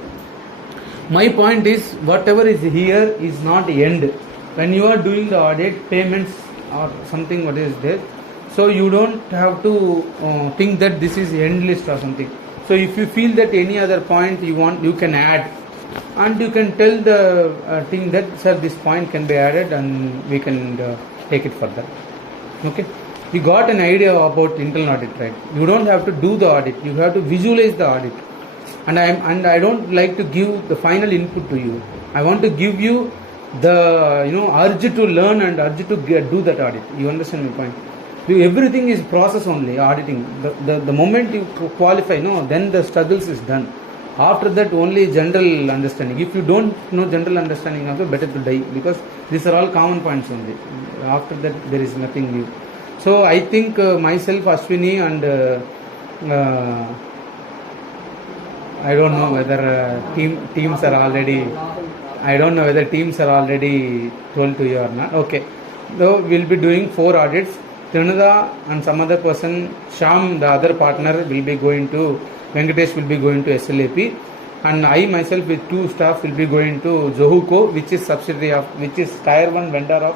My point is, whatever is here is not end. When you are doing the audit, payments or something what is there, so you don't have to think that this is end list or something. So if you feel that any other point you want, you can add, and you can tell the thing that, sir, this point can be added and we can take it further. Okay. You got an idea about internal audit, right? You don't have to do the audit. You have to visualize the audit. And I don't like to give the final input to you. I want to give you the urge to learn and urge to do that audit. You understand my point? Everything is process only, auditing. The moment you qualify, then the struggles is done. After that, only general understanding. If you don't know general understanding, also better to die, because these are all common points only. After that, there is nothing new. So I think myself, Ashwini, and I don't know whether teams are already. I don't know whether teams are already told to you or not. Okay, so we'll be doing 4 audits. Trinada and some other person, Sham, the other partner, will be going to. Venkatesh will be going to SLAP, and I myself with 2 staff will be going to Zohuko, which is subsidiary of, which is tier 1 vendor of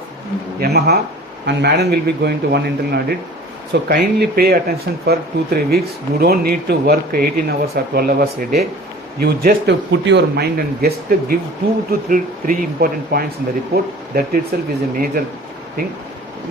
Yamaha, and madam will be going to one internal audit. So kindly pay attention for 2-3 weeks. You don't need to work 18 hours or 12 hours a day. You just put your mind and just give 2 to 3 important points in the report. That itself is a major thing.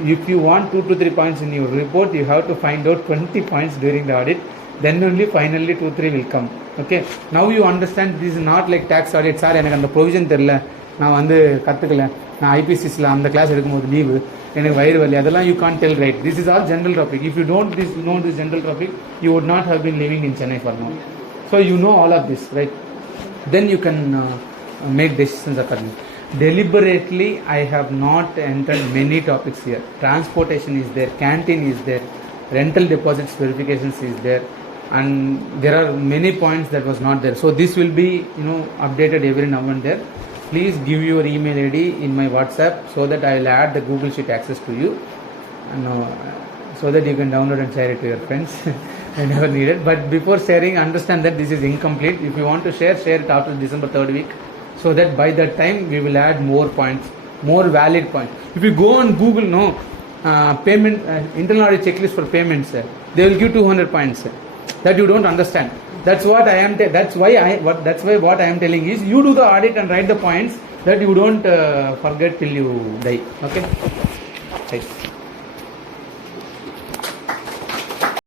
If you want 2 to 3 points in your report, you have to find out 20 points during the audit. Then only finally 2-3 will come. Okay. Now you understand this is not like tax audit. Sir, எனக்கு அந்த provision தெரியல, நான் வந்து கத்துக்கல, நான் ஐபிசிஸ்ல அந்த class எடுக்கும்போது leave, எனக்கு வயிறு வலி, அதெல்லாம் you can't tell, right? This is all general topic. If you don't know this general topic, you would not have been living in Chennai for now. So you know all of this, right? Then you can make decisions accordingly. Deliberately, I have not entered many topics here. Transportation is there, canteen is there, rental deposits verifications is there, and there are many points that was not there. So this will be updated every now and then. Please give your email ID in my WhatsApp so that I will add the Google Sheet access to you, and so that you can download and share it to your friends whenever needed. But before sharing, understand that this is incomplete. If you want to share it after December 3rd week, so that by that time we will add more points, more valid points. If you go on Google, payment internal audit checklist for payments, they will give 200 points that you don't understand. That's what I am. That's why what I am telling is, you do the audit and write the points that you don't forget till you die. Okay. Right.